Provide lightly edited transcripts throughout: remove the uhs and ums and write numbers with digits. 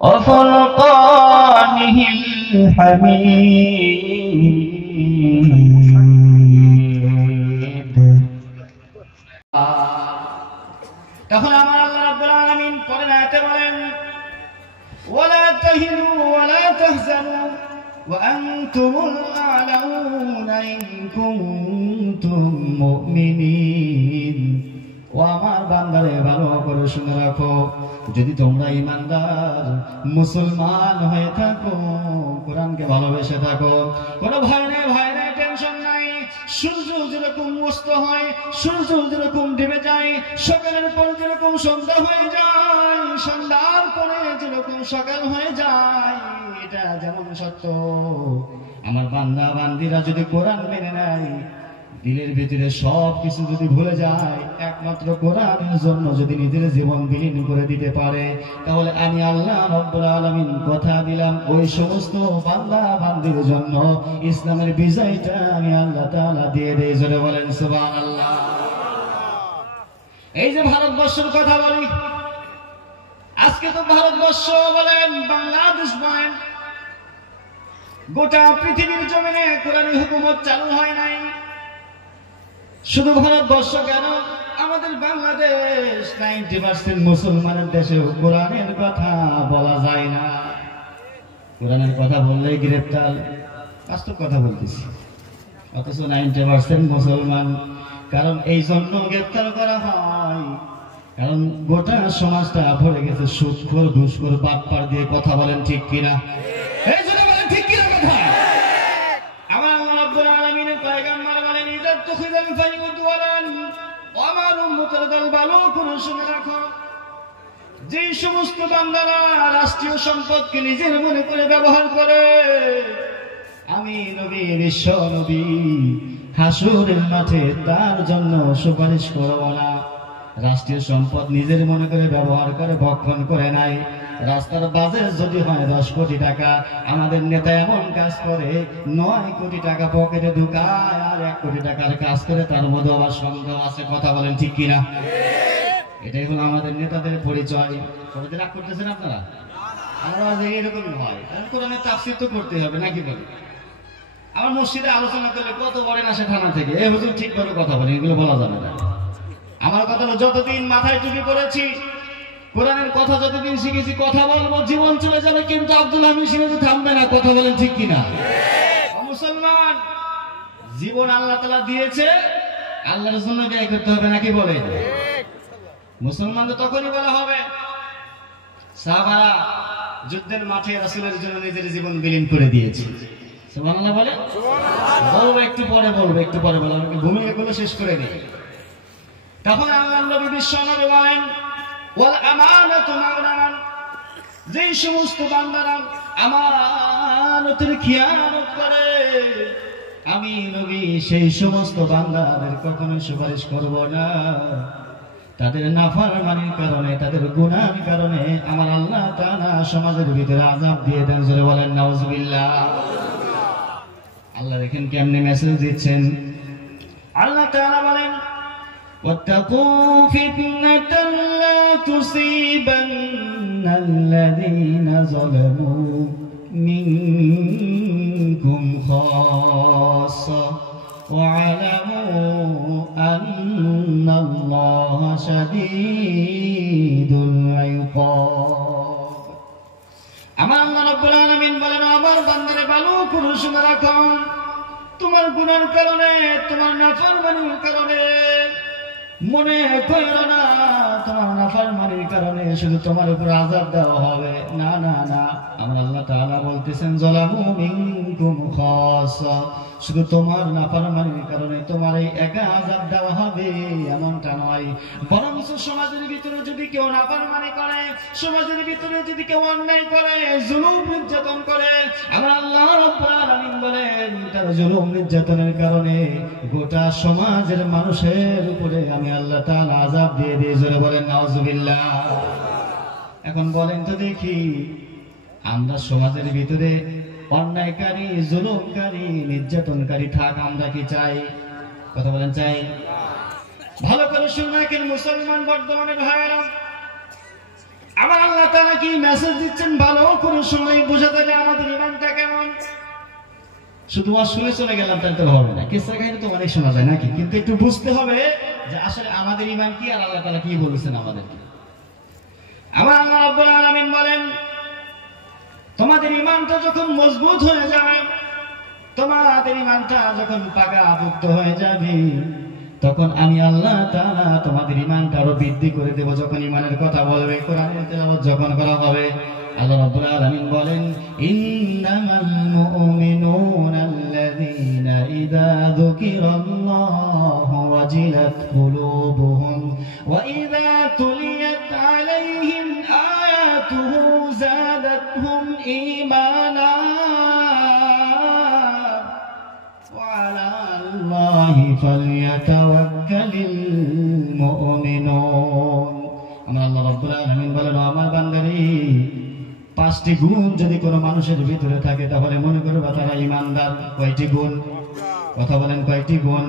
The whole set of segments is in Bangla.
وفرقانه الحميد তখন আমার আল্লাহ রাব্বুল আলামিন পরের আয়াতে বলেন ওয়ালা তাহিনু ওয়ালা তাহজানু ওয়া আনতুমুল আ'লাউনা ইন কুনতুম মুমিনিন। ও আমার বান্দারে ভালো করে শুনে রাখো, যদি তোমরা ঈমানদার মুসলমান হয়ে থাকো, কোরআনকে ভালোবেসে থাকো, কোনো ভয় নাই, টেনশন নাই। সূর্য যেরকম অস্ত হয়, সূর্য যেরকম ডুবে যায়, সকালের পর যেরকম সন্ধ্যা হয়ে যায়, সন্ধ্যার পরে যেরকম সকাল হয়ে যায়, এটা যেমন সত্য, আমার বান্দা বান্দিরা যদি কোরআন মেনে নেয়, দিলের ভিতরে সব কিছু যদি ভুলে যায়, একমাত্র কোরআনের জন্য যদি নিজের জীবন বিলীন করে দিতে পারে, তাহলে আমি আল্লাহ রাব্বুল আলামিন কথা দিলাম, ওই সমস্ত বান্দা বান্দির জন্য ইসলামের বিজয়টা আমি আল্লাহ তাআলা দিয়ে দেই। জোরে বলেন সুবহানাল্লাহ। এই যে ভারতবর্ষের কথা বলি, আজকে তো ভারতবর্ষ বলেন, বাংলাদেশ বলেন, গোটা পৃথিবীর জমিনে কোরআনী হুকুমত চালু হয় নাই। শুধু ভারতবর্ষ কেন, আমাদের বাংলাদেশ 90% মুসলমানের দেশেও কোরআনের কথা বলা যায় না। কোরআনের কথা বললেই গ্রেপ্তার, বাস্তব কথা বলতেছি, অথচ 90% মুসলমান। কারণ এই জন্য গ্রেপ্তার করা হয়, কারণ গোটা সমাজটা ভরে গেছে সুদখোর, ঘুষখোর, বাটপার দিয়ে। কথা বলেন ঠিক কিনা? এই জন্য বলেন ঠিক কিনা কথা? আমার আল্লাহ রাব্বুল আলামিনের পয়গম্বর বলেন, ইযা তুখিযাল ফাইউদ ওয়ালান আমার উম্মতের দল ভালো করে শুনে রাখো, যে সমস্ত বান্দারা রাষ্ট্রীয় সম্পদকে নিজের মনে করে ব্যবহার করে, আমি নবী, বিশ্ব নবী হাসরের মাঠে তার জন্য সুপারিশ করব না। রাষ্ট্রীয় সম্পদ নিজের মনে করে ব্যবহার করে ভক্ষণ করে নাই। রাস্তার বাজেট যদি হয় 10 কোটি টাকা, আমাদের নেতা এমন কাজ করে 9 কোটি টাকা পকেটে ঢুকায় আর 1 কোটি টাকার কাজ করে, তার মধ্যে আবার সন্দেহ আছে। কথা বলেন ঠিক কিনা? এটাই হলো আমাদের নেতাদের পরিচয়। সবাই রাগ করতেছেন আপনারা? আমরা এরকমই হয়, কোরআনের তাফসীর তো করতে হবে নাকি বলে? আমার মসজিদে আলোচনা করলে কত বলেন আসে থানা থেকে, এ হুজুর ঠিকভাবে কথা বলেন, এগুলো বলা যাবে না। আমার কথা হলো, যতদিন মাথায় টুপি পড়েছি, কোরআনের কথা যতদিন শিখেছি, কথা বলবো, জীবন চলে যাবে, কিন্তু আব্দুল হামিদ সিরাজি থামবে না। কথা বলেন ঠিক কিনা? মুসলমান জীবন আল্লাহ তাআলা দিয়েছে, আল্লাহর জন্য ব্যয় করতে হবে নাকি বলে? মুসলমান তো তখনই বলা হবে, সাহাবারা যুদ্ধের মাঠে রাসূলের জন্য নিজের জীবন বিলীন করে দিয়েছে। সুবহানাল্লাহ বলে? বলবো একটু পরে, আমি ঘুমিয়ে এগুলো শেষ করে নিই। তখন আল্লাহর নবী বিশ্বনবী বলেন, ওয়াল আমানাতু মাগনামান, যে সমস্ত বান্দারা আমানতের খিয়ানত করে, আমি নবী সেই সমস্ত বান্দাদের কখনো সুপারিশ করব না। তাদের নাফরমানির কারণে, তাদের গুনাহের কারণে আমার আল্লাহ তাআলা সমাজের ভিতরে আযাব দিয়ে দেন। জোরে বলেন নাউজুবিল্লাহ। আল্লাহ দেখেন কেমনে মেসেজ দিচ্ছেন। আল্লাহ তাআলা বলেন, واتقوا فتنة لا تصيبن الذين ظلموا منكم خاصة واعلموا أن الله شديد العقاب। আমার আল্লাহ রাব্বুল আলামিন বলেন, আমার বান্দারে ভালো করে শুনে রাখো, তোমার গুনার কারণে, তোমার নাফরমানির কারণে মনে করো না তোমার নাফরমানির কারণে শুধু তোমার উপর আযাব দেওয়া হবে। না না না, আমার আল্লাহ তাআলা বলতেছেন, যালামু মিনকুম খাসা, শুধু তোমার নাফরমানির কারণে তোমার এই একা আযাব দেওয়া হবে এমনটা নয়। বরং সমাজের ভিতরে যদি কেউ নাফরমানি করে, সমাজের ভিতরে যদি কেউ অন্যায় করে, জুলুম নির্যাতন করে, আমার আল্লাহ রাব্বুল আলামিন বলেন, তার জুলুম নির্যাতনের কারণে গোটা সমাজের মানুষের উপরে আমি আল্লাহ তাআলা আযাব দিয়ে দিই। জোরে বলেন নাউজুবিল্লাহ। এখন বলেন তো দেখি, আমরা সমাজের ভিতরে অন্যায়কারী, জুলুমকারী, নির্যাতনকারী থাক আমরা কি চাই? কথা বলেন চাই? ভালো করে শুনে রাখেন মুসলমান বর্তমানে ভাইয়েরা, আবার আল্লাহ তাআলা কি মেসেজ দিচ্ছেন ভালো করে শুনে বোঝা যাবে আমাদের ঈমানটা কেমন। শুধু ওয়াজ শুনে চলে গেলাম তাহলে তো হবে না, কিসসা কাহিনী তো অনেক শোনা যায় নাকি, কিন্তু একটু বুঝতে হবে যে আসলে আমাদের ঈমান কি আর আল্লাহ তাআলা কি বলেছেন আমাদেরকে। আবার আল্লাহ রাব্বুল আলামিন বলেন, তোমাদের ঈমানটা যখন মজবুত হয়ে যাবে, তোমাদের ঈমানটা যখন পাকাপোক্ত হয়ে যাবে, তখন আমি আল্লাহ তাআলা তোমাদের ঈমানটা আরো বৃদ্ধি করে দেব। যখন ঈমানের কথা বলবে, কোরআনের তেলাওয়াত যখন করা হবে, আল্লাহ রাব্বুল আলামিন বলেন, ইন্নামাল মুমিনুনা আল্লাযীনা ইযা যুকিরাল্লাহু ওয়াজিলাত কুলুবুহুম ওয়া ইযা তুলিয়াত আলাইহিম আয়াতুহু যাদাতহুম ঈমানা ওয়া আলা আল্লাহি ফালইয়াতাওয়াক্কালিল মুমিনুন। আল্লাহ রাব্বুল আলামিন বলেন, আমার বান্দারে, 5টি গুণ যদি কোনো মানুষের ভিতরে থাকে তাহলে মনে করবা তারা ঈমানদার। কয়টি গুণ? কথা বলেন, কয়টি গুণ?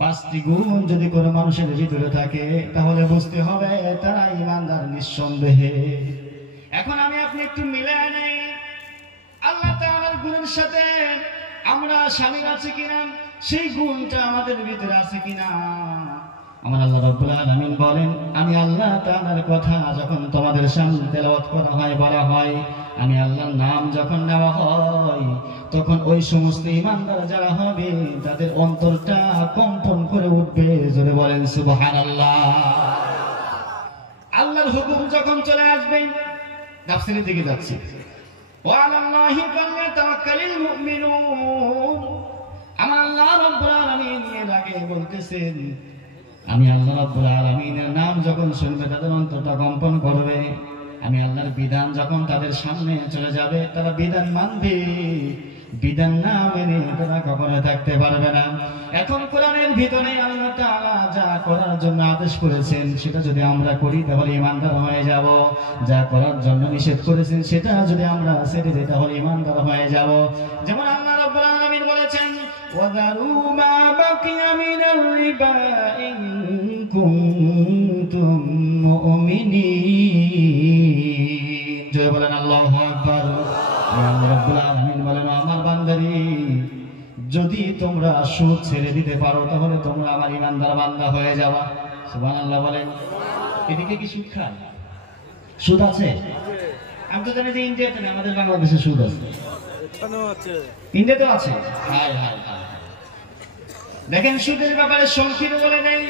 5টি গুণ যদি কোনো মানুষের ভিতরে থাকে তাহলে বুঝতে হবে তারা ঈমানদার নিঃসন্দেহে। এখন আমি আপনি একটু মিলে নেই আল্লাহ তাআলার গুণের সাথে আমরা শামিল আছি কিনা, সেই গুণটা আমাদের ভিতরে আছে কিনা। আমার আল্লাহ রাব্বুল আলামিন বলেন, আমি আল্লাহ তাআলার কথা যখন তোমাদের সামনে তেলাওয়াত করা হয়, বলা হয়, আমি আল্লাহর নাম যখন নেওয়া হয়, তখন ওই সমস্ত ঈমানদার যারা হবে তাদের অন্তরটা কম্পন করে উঠবে। জোরে বলেন সুবহানাল্লাহ। আল্লাহর হুকুম যখন চলে আসবে, তাফসীরের দিকে যাচ্ছি, ওয়া আলাল্লাহি ফালইয়াতাওয়াক্কালিল মুমিনুন। আমার আল্লাহ রাব্বুল আলামিন এর আগে বলতেছেন, আমি আল্লাহ রাব্বুল আলামিনের নাম যখন শুনবে তাদের অন্তরটা কম্পন করবে। আমি আল্লাহর বিধান যখন তাদের সামনে চলে যাবে তারা বিধান মানবে, বিধান না মেনে তারা কখনো থাকতে পারবে না। এখন কোরআনের ভিতরে আল্লাহ তাআলা যা করার জন্য আদেশ করেছেন সেটা যদি আমরা করি তাহলে ঈমানদার হয়ে যাব, যা করার জন্য নিষেধ করেছেন সেটা যদি আমরা ছেড়ে দিই তাহলে ঈমানদার হয়ে যাব। যেমন আল্লাহ রাব্বুল আলামিন বলেছেন, وَذَرُوا مَا بَقِيَ مِنَ الرِّبَا إِن كُنتُم مُّؤْمِنِينَ। জয় বলেন আল্লাহু আকবার। আল্লাহ রাব্বুল আলামিন বলেন, আমার বান্দারে, যদি তোমরা সুদ ছেড়ে দিতে পারো তাহলে তোমরা আমার ঈমানদার বান্দা হয়ে যাবা। সুবহানাল্লাহ বলেন। এদিকে কি সুদ খায়? সুদ আছে? আমি তো জানি যে ইন্ডিয়াতে না, আমাদের বাংলাদেশে সুদ আছে। ইন্ডিয়াতেও আছে। হায় হায় হায়। দেখেন, সুদের ব্যাপারে সংক্ষেপে বলে নেই,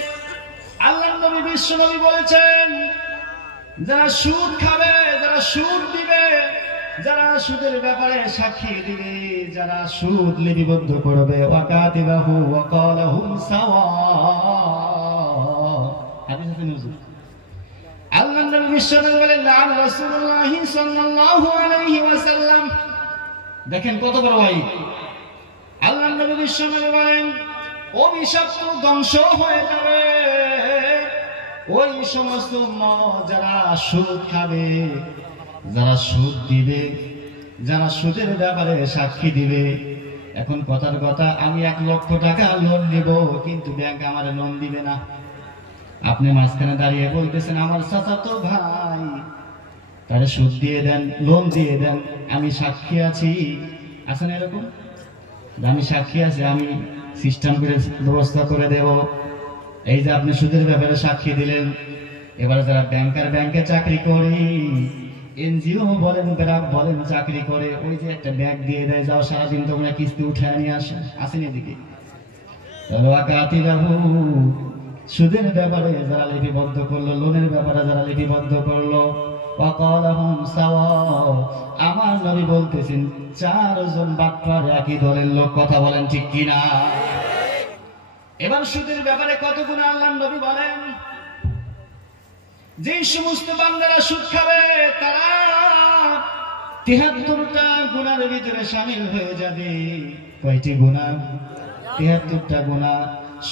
আল্লাহর নবী বিশ্ব নবী বলেছেন, যারা সুদ খাবে, যারা সুদ দিবে, যারা সুদের ব্যাপারে সাক্ষী দিবে, যারা সুদ লিপিবদ্ধ করবে, ওয়াকাতিবাহু ওয়াকালাহুম সাওয়া। হাদিস আছে নজর। আল্লাহর নবী বিশ্ব নবী বলেন, লাআন রাসূলুল্লাহ সাল্লাল্লাহু আলাইহি ওয়াসাল্লাম। দেখেন কত বড় ভাই। আল্লাহর নবী বিশ্ব নবী বলেন, অভিশপ্ত ধ্বংস হয়ে যাবে ওই সমস্ত যারা সুদ খাবে, যারা সুদ দিবে, যারা সুদের ব্যাপারে সাক্ষী দিবে। এখন কথার কথা, আমি 1 লক্ষ টাকা লোন নিব কিন্তু ব্যাংক আমার লোন দিবে না। আপনি মাঝখানে দাঁড়িয়ে বলতেছেন, আমার চাচাতো ভাই, তারে সুদ দিয়ে দেন, লোন দিয়ে দেন, আমি সাক্ষী আছি। আছেন এরকম? আমি সাক্ষী আছি, আমি সিস্টেম করে ব্যবস্থা করে দেব। এই যে আপনি সুদের ব্যাপারে সাক্ষী দিলেন, এবারে যারা ব্যাংকার, ব্যাংকে চাকরি করি, এনজিও বলেন, গ্রাহক বলেন, চাকরি করে, ওই যে একটা ব্যাগ দিয়ে দেয়, যাও সারাদিন তোমরা কিস্তি উঠায় নিয়ে আসেন। আসেন এদিকে? সুদের ব্যাপারে যারা লিপিবদ্ধ করলো, লোনের ব্যাপারে যারা লিপিবদ্ধ করলো, আমার নবী বলতেছেন 4 জন বাটপার একই দলের লোক। কথা বলেন ঠিক কিনা? এবার সুদের ব্যাপারে কত গুণ আল্লাহর নবী বলেন, যে সমস্ত বান্দারা সুদ খাবে তারা 73টা গুনার ভিতরে শামিল হয়ে যাবে। কয়টি গুনাহ? 73টা গুনাহ।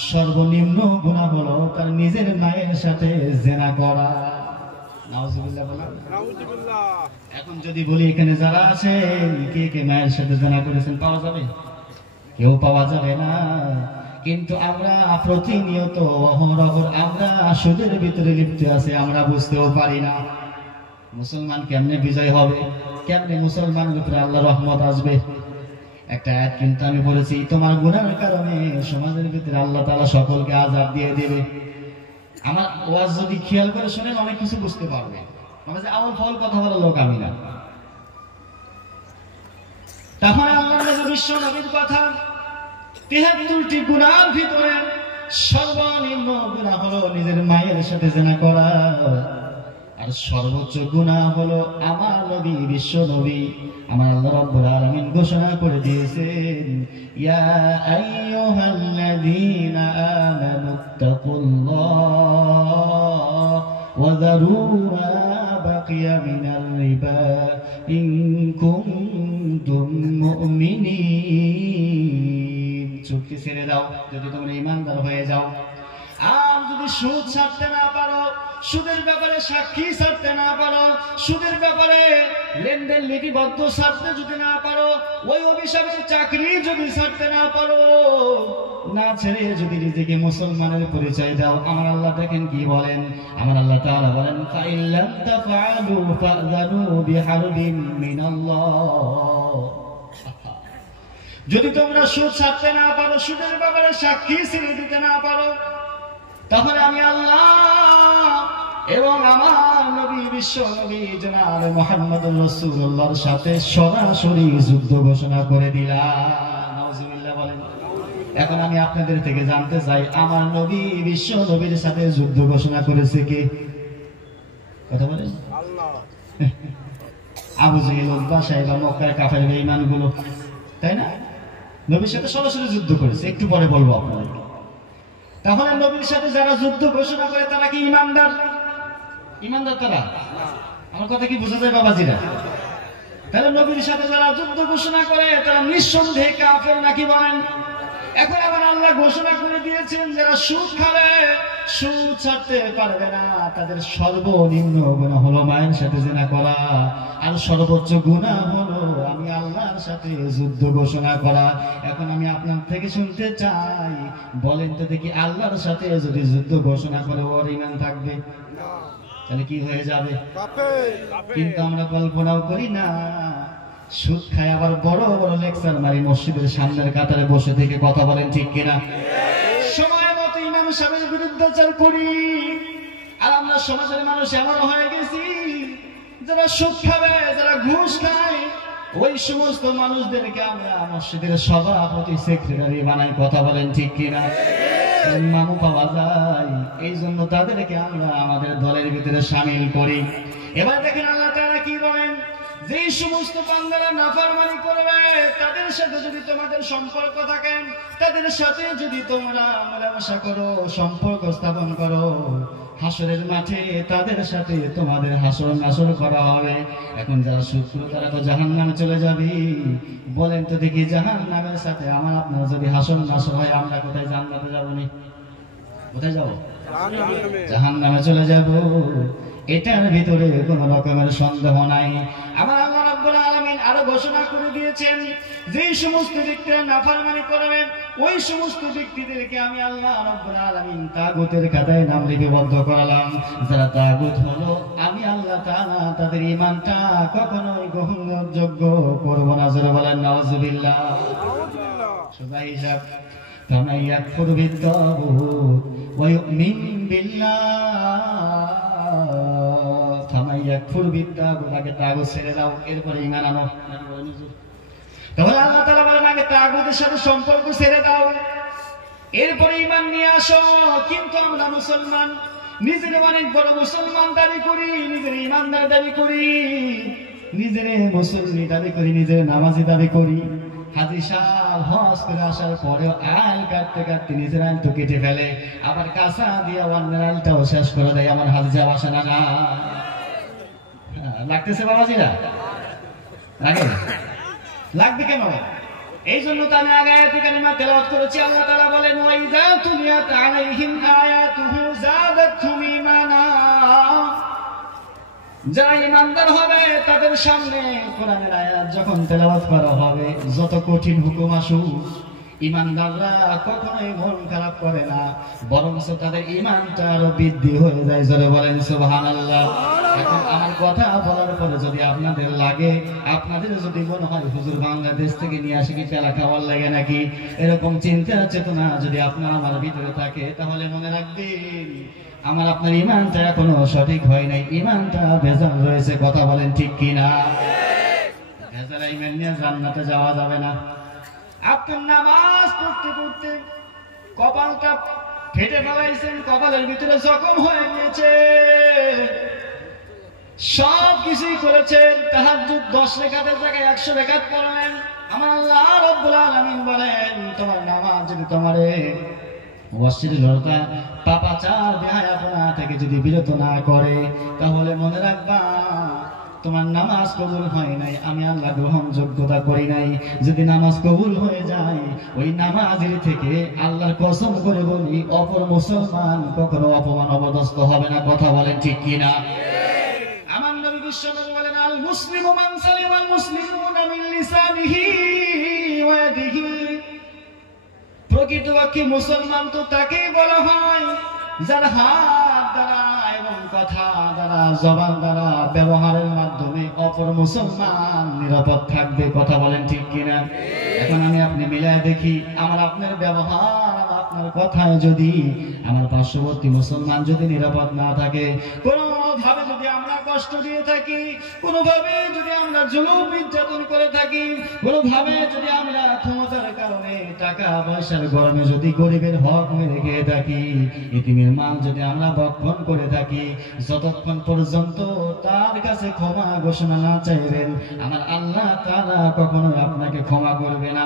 সর্বনিম্ন গুনাহ হলো তার নিজের মায়ের সাথে জিনা করা। নাউজুবিল্লাহ বলেন। নাউজুবিল্লাহ। এখন যদি বলি এখানে যারা আছেন, কে কে মায়ের সাথে জিনা করেছেন, পাওয়া যাবে? কেউ পাওয়া যাবে না। কিন্তু আমরা প্রতিনিয়ত অহরহ আমরা সুদের ভিতরে লিপ্ত আছি, আমরা বুঝতেও পারি না। মুসলমান কেমনে বিজয় হবে, কেমনে মুসলমানের উপরে আল্লাহ রহমত আসবে? একটা আয়াত কিন্তু আমি বলেছি, তোমার গুনাহের কারণে সমাজের ভিতরে আল্লাহ তাআলা সকলকে আযাব দিয়ে দেবে। আমার ওয়াজ যদি খেয়াল করে শুনেন অনেক কিছু বুঝতে পারবে। মানে যে আউল ফাউল কথা বলার লোক আমি না। তখন আল্লাহর নবী বিশ্ব নবীর কথা, ৭৩টি গুনাহের ভিতরে সর্বনিম্ন গুনাহ হলো নিজের মায়ের সাথে জিনা করা, আর সর্বোচ্চ গুনাহ হলো আমার নবী বিশ্ব নবী আমার আল্লাহ রাব্বুল আলামিন ঘোষণা করে দিয়েছেন, ইয়া আইয়ুহাল্লাযীনা আমানুত্তাকুল্লাহ ওয়া যারু মা বাকিয়া মিনার রিবা ইন কুনতুম মুমিনিন। চুক্তি ছেড়ে দাও যদি তোমরা ঈমানদার হয়ে যাও। আর যদি সুদ ছাড়তে না পারো, সুদের ব্যাপারে সাক্ষী ছাড়তে না পারো, সুদের ব্যাপারে লেনদেন লিপিবদ্ধ ছাড়তে যদি না পারো, ওই অভিশাপের চাকরি যদি ছাড়তে না পারো, না ছেড়ে যদি নিজেকে মুসলমানের পরিচয় দাও, আমার আল্লাহ দেখেন কি বলেন, আমার আল্লাহ তাআলা বলেন, ফাইল্লাম তাফআলু ফাযানু বিহারবিন মিনাল্লাহ। যদি তোমরা সুদ ছাড়তে না পারো, সুদের ব্যাপারে সাক্ষী ছেড়ে দিতে না পারো, তাহলে আমি আল্লাহ এবং আমার নবী বিশ্ব নবী জনাব মুহাম্মদুর রাসূলুল্লাহর সাথে সরাসরি যুদ্ধ ঘোষণা করে দিলাম। নাউজুবিল্লাহ বলেন। এখন আমি আপনাদের থেকে জানতে চাই, আমার নবী বিশ্ব নবীর সাথে যুদ্ধ ঘোষণা করেছে কে? কথা বলেন। আল্লাহ। আবু জেহেল, উতবা, সাইবা, মক্কার কাফের বেঈমানগুলো, তাই না? নবীর সাথে সরাসরি যুদ্ধ করেছে, একটু পরে বলবো আপনাদের। তাহলে নবীর সাথে যারা যুদ্ধ ঘোষণা করে তারা কি ঈমানদার? ঈমানদার তারা? আমার কথা কি বোঝা যায় বাবাজিরা? তাহলে নবীর সাথে যারা যুদ্ধ ঘোষণা করে তারা নিঃসন্দেহে কাফের নাকি বলেন? এখন আবার আল্লাহ ঘোষণা করে দিয়েছেন, যারা সুদ খাবে, সুদ ছাড়তে পারবে না, তাদের সর্বনিম্ন গুনাহ হলো মায়ের সাথে জিনা করা, আর সর্বোচ্চ গুনাহ হলো আমি আল্লাহর সাথে যুদ্ধ ঘোষণা করা। এখন আমি আপনার থেকে শুনতে চাই, বলেন তো দেখি, আল্লাহর সাথে যদি যুদ্ধ ঘোষণা করে ওর ঈমান থাকবে? তাহলে কি হয়ে যাবে? কিন্তু আমরা কল্পনাও করি না। সুদ খায় আবার বড় বড় লেকচার মারি মসজিদের সামনের কাতারে বসে থেকে, কথা বলেন ঠিক কিনা? সময় মতো ইমাম সাহেবের বিরুদ্ধাচার করি, আর আমরা সমাজের মানুষ এমন হয়ে গেছি, যারা সুদ খাবে, যারা ঘুষ খায়, ওই সমস্ত মানুষদেরকে আমরা মসজিদের সভাপতি, সেক্রেটারি বানাই, কথা বলেন ঠিক কিনা? মামু পাওয়া যায়, এই জন্য তাদেরকে আমরা আমাদের দলের ভিতরে সামিল করি। এবার দেখেন আল্লাহ তাআলা কি বলেন, যেই সমস্ত বান্দারা নাফরমানি করবে, তাদের সাথে যদি তোমাদের সম্পর্ক থাকে, তাদের সাথে যদি তোমরা মেলামেশা করো, সম্পর্ক স্থাপন করো, হাসরের মাঠে তাদের সাথে তোমাদের হাসর নাসর করা হবে। এখন যারা শত্রু তারা তো জাহান্নামে চলে যাবে। বলেন তো দেখি, জাহান্নামের সাথে আমার আপনার যদি হাসর নাসর হয়, আমরা কোথায়? জান্নাতে যাব নি? কোথায় যাব? জাহান্নামে চলে যাব। এটার ভিতরে কোনো রকমের সন্দেহ নাই। আমার আল্লাহ রাব্বুল আলামিন আরো ঘোষণা করে দিয়েছেন, যে সমস্ত ব্যক্তিরা নাফরমানি করবে, ওই সমস্ত ব্যক্তিদেরকে আমি আল্লাহ রাব্বুল আলামিন তাগুতের খাতায় নাম লিপিবদ্ধ করালাম। যারা তাগুত হলো, আমি আল্লাহ তাআলা তাদের ঈমানটা কখনোই গ্রহণযোগ্য করব না। যারা বলেন নাউজুবিল্লাহ। সুবাহ হিসাব, ফামান ইয়াকফুর বিত-তাগুত ওয়া ইউমিন বিল্লাহ, তাগুত ছেড়ে দাও, এরপরে ঈমান আনো। তাহলে আল্লাহ তাআলা বলেন, আগে তাগুতের সাথে সম্পর্ক ছেড়ে দাও, এরপরে ঈমান নিয়ে আসো। কিন্তু আমরা মুসলমান, নিজের অনেক বড় মুসলমান দাবি করি, নিজের ঈমানদার দাবি করি, নিজের মুসলমান দাবি করি, নিজের নামাজি দাবি করি। হাজি সাহেব হজ করে আসার পরেও আল কাটতে কাটতে নিজের আল তো কেটে ফেলে, আবার কাঁচা দিয়ে অন্যের আলটাও শেষ করে দেয়। আমার হাজি সাহেব আসে না? না লাগতেছে বাবাজিরা? লাগে? লাগবে কেন? এই জন্য তো আমি আগে আয়াতে কারিমা তেলাওয়াত করেছি। আল্লাহ তাআলা বলেন, ওয়া ইযা তুলিয়াত আলাইহিম আয়াতুহু যাদাতহুম ঈমানা। যারা ঈমানদার হবে তাদের সামনে কোরআনের আয়াত যখন তেলাওয়াত করা হবে, যত কঠিন হুকুম আসুক, ইমানদাররা কখনোই মন খারাপ করে না, বরং তাদের ইমানটা আরো বৃদ্ধি হয়ে যায়। জোরে বলেন সুবহানাল্লাহ। এখন আমার কথা বলার পরে যদি আপনাদের লাগে, আপনাদের যদি মনে হয় হুজুর বাংলাদেশ থেকে নিয়ে আসে কি পেলা খাওয়ার লাগে নাকি, এরকম চিন্তা চেতনা যদি আপনার আমার ভিতরে থাকে, তাহলে মনে রাখবেন আমার আপনার ইমানটা এখনো সঠিক হয় নাই, ইমানটা ভেজাল রয়েছে। কথা বলেন ঠিক কিনা? ভেজাল ইমান নিয়ে জান্নাতে যাওয়া যাবে না। আপনি নামাজ পড়তে পড়তে কপালটা ফেটে ফেলাইছেন, কপালের ভিতরে জখম হয়ে গিয়েছে, সব কিছুই করেছেন, তাহাজ্জুদ 10 রাকাতের জায়গায় 100 রাকাত পড়লেন। আমার আল্লাহ রাব্বুল আলামিন বলেন, তোমার নামাজ যদি তোমারে অশ্লীলতা পাপাচার বেহায়াপনা থেকে যদি বিরত না করে, তাহলে মনে রাখবা তোমার নামাজ কবুল হয় নাই, আমি আল্লাহ গ্রহণযোগ্যতা করি নাই। যদি নামাজ কবুল হয়ে যায়, ওই নামাজের থেকে আল্লাহর কসম করে বলি অপর মুসলমান কখনো অপমান অবদস্ত হবে না। কথা বলেন ঠিক কিনা? আমার নবী বিশ্বনবী বলেন, আল মুসলিমু মান সালিমাল মুসলিমুনা মিন লিসানিহি ওয়া ইয়াদিহি। প্রকৃতপক্ষে মুসলমান তো তাকেই বলা হয় যার হাত দ্বারা এবং কথা দ্বারা, জবান দ্বারা, ব্যবহারের মাধ্যমে অপর মুসলমান নিরাপদ থাকবে। কথা বলেন ঠিক কিনা? এখন আমি আপনি মিলায় দেখি, আমার আপনার ব্যবহার, আপনার কথায় যদি আমার পার্শ্ববর্তী মুসলমান যদি নিরাপদ না থাকে, কোনোভাবে যদি আমরা কষ্ট দিয়ে থাকি, কোনোভাবে যদি আমরা জুলুম নির্যাতন করে থাকি, কোনোভাবে যদি আমরা ক্ষমতার কারণে টাকা পয়সার গরমে যদি গরিবের হক মেরে খেয়ে থাকি, ইতিমের মাল যদি আমরা ভক্ষণ করে থাকি, যতক্ষণ পর্যন্ত তার কাছে ক্ষমা ঘোষণা না চাইবেন, আমার আল্লাহ তাআলা কখনো আপনাকে ক্ষমা করবে না।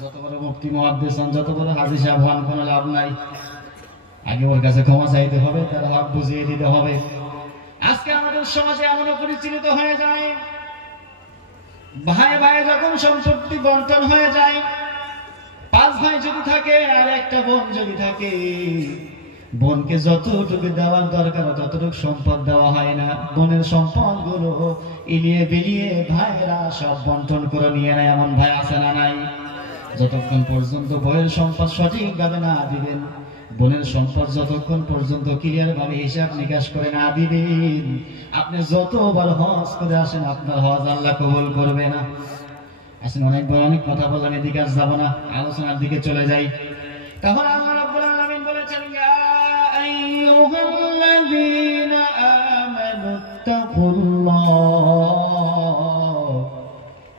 যত বড় মুফতি মুহাদ্দিস হন, যত বড় হাজী সাহেব হন, কোনো লাভ নাই। আগে ওর কাছে ক্ষমা চাইতে হবে, তার হক বুঝিয়ে দিতে হবে। আজকে আমাদের সমাজে এমন পরিচালিত হয়ে যায়, ভাই ভাই যখন সম্পত্তি বন্টন হয়ে যায়, 5 ভাই যদি থাকে আর একটা বোন যদি থাকে, বোনকে যতটুকু দেওয়ার দরকার ততটুকু সম্পদ দেওয়া হয় না। বোনের সম্পদ গুলো ইলিয়ে বিলিয়ে ভাইরা সব বন্টন করে নিয়ে নেয়। এমন ভাই আছে না নাই? যতক্ষণ পর্যন্ত বইয়ের সম্পদ সঠিকভাবে না দিবেন, বোনের সম্পদ যতক্ষণ পর্যন্ত ক্লিয়ার ভাবে হিসাব নিকাশ করে না দিবেন, আপনি যতবার হজ করে আসেন আপনার হজ আল্লাহ কবুল করবে না। আসেন, অনেক কথা বললাম, এদিকে আজ যাবো না, আলোচনার দিকে চলে যাই। তাহলে আল্লাহ রাব্বুল আলামিন বলেছেন, ইয়া আইয়ুহাল্লাযীনা আমানুত্তাকুল্লাহ,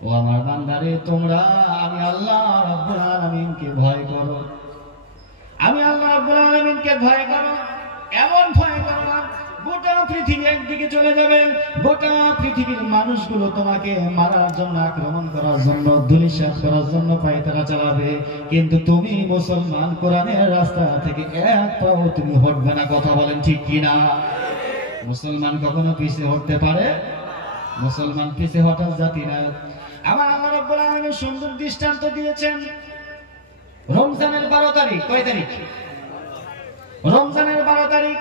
ও আমার বান্দারে তোমরা আমি আল্লাহ রাব্বুল আলামিনকে ভয় করো। আমি আল্লাহ রাব্বুল আলামিনকে ভয় করো, এমন ভয় করো না গোটা পৃথিবী একদিকে চলে যাবে, গোটা পৃথিবীর মানুষগুলো তোমাকে মারার জন্য, আক্রমণ করার জন্য, ধূলিসাৎ করার জন্য পায়তারা চালাবে, কিন্তু তুমি মুসলমান কোরআনের রাস্তা থেকে এক পাও তুমি হটবে না। কথা বলেন ঠিক কিনা? মুসলমান কখনো পিছিয়ে হটতে পারে? মুসলমান পিছিয়ে হঠার জাতি না। আমার আল্লাহ রাব্বুল আলামিন সুন্দর দৃষ্টান্ত দিয়েছেন। রমজানের 12 তারিখ, কয় তারিখ? রমজানের 12 তারিখ,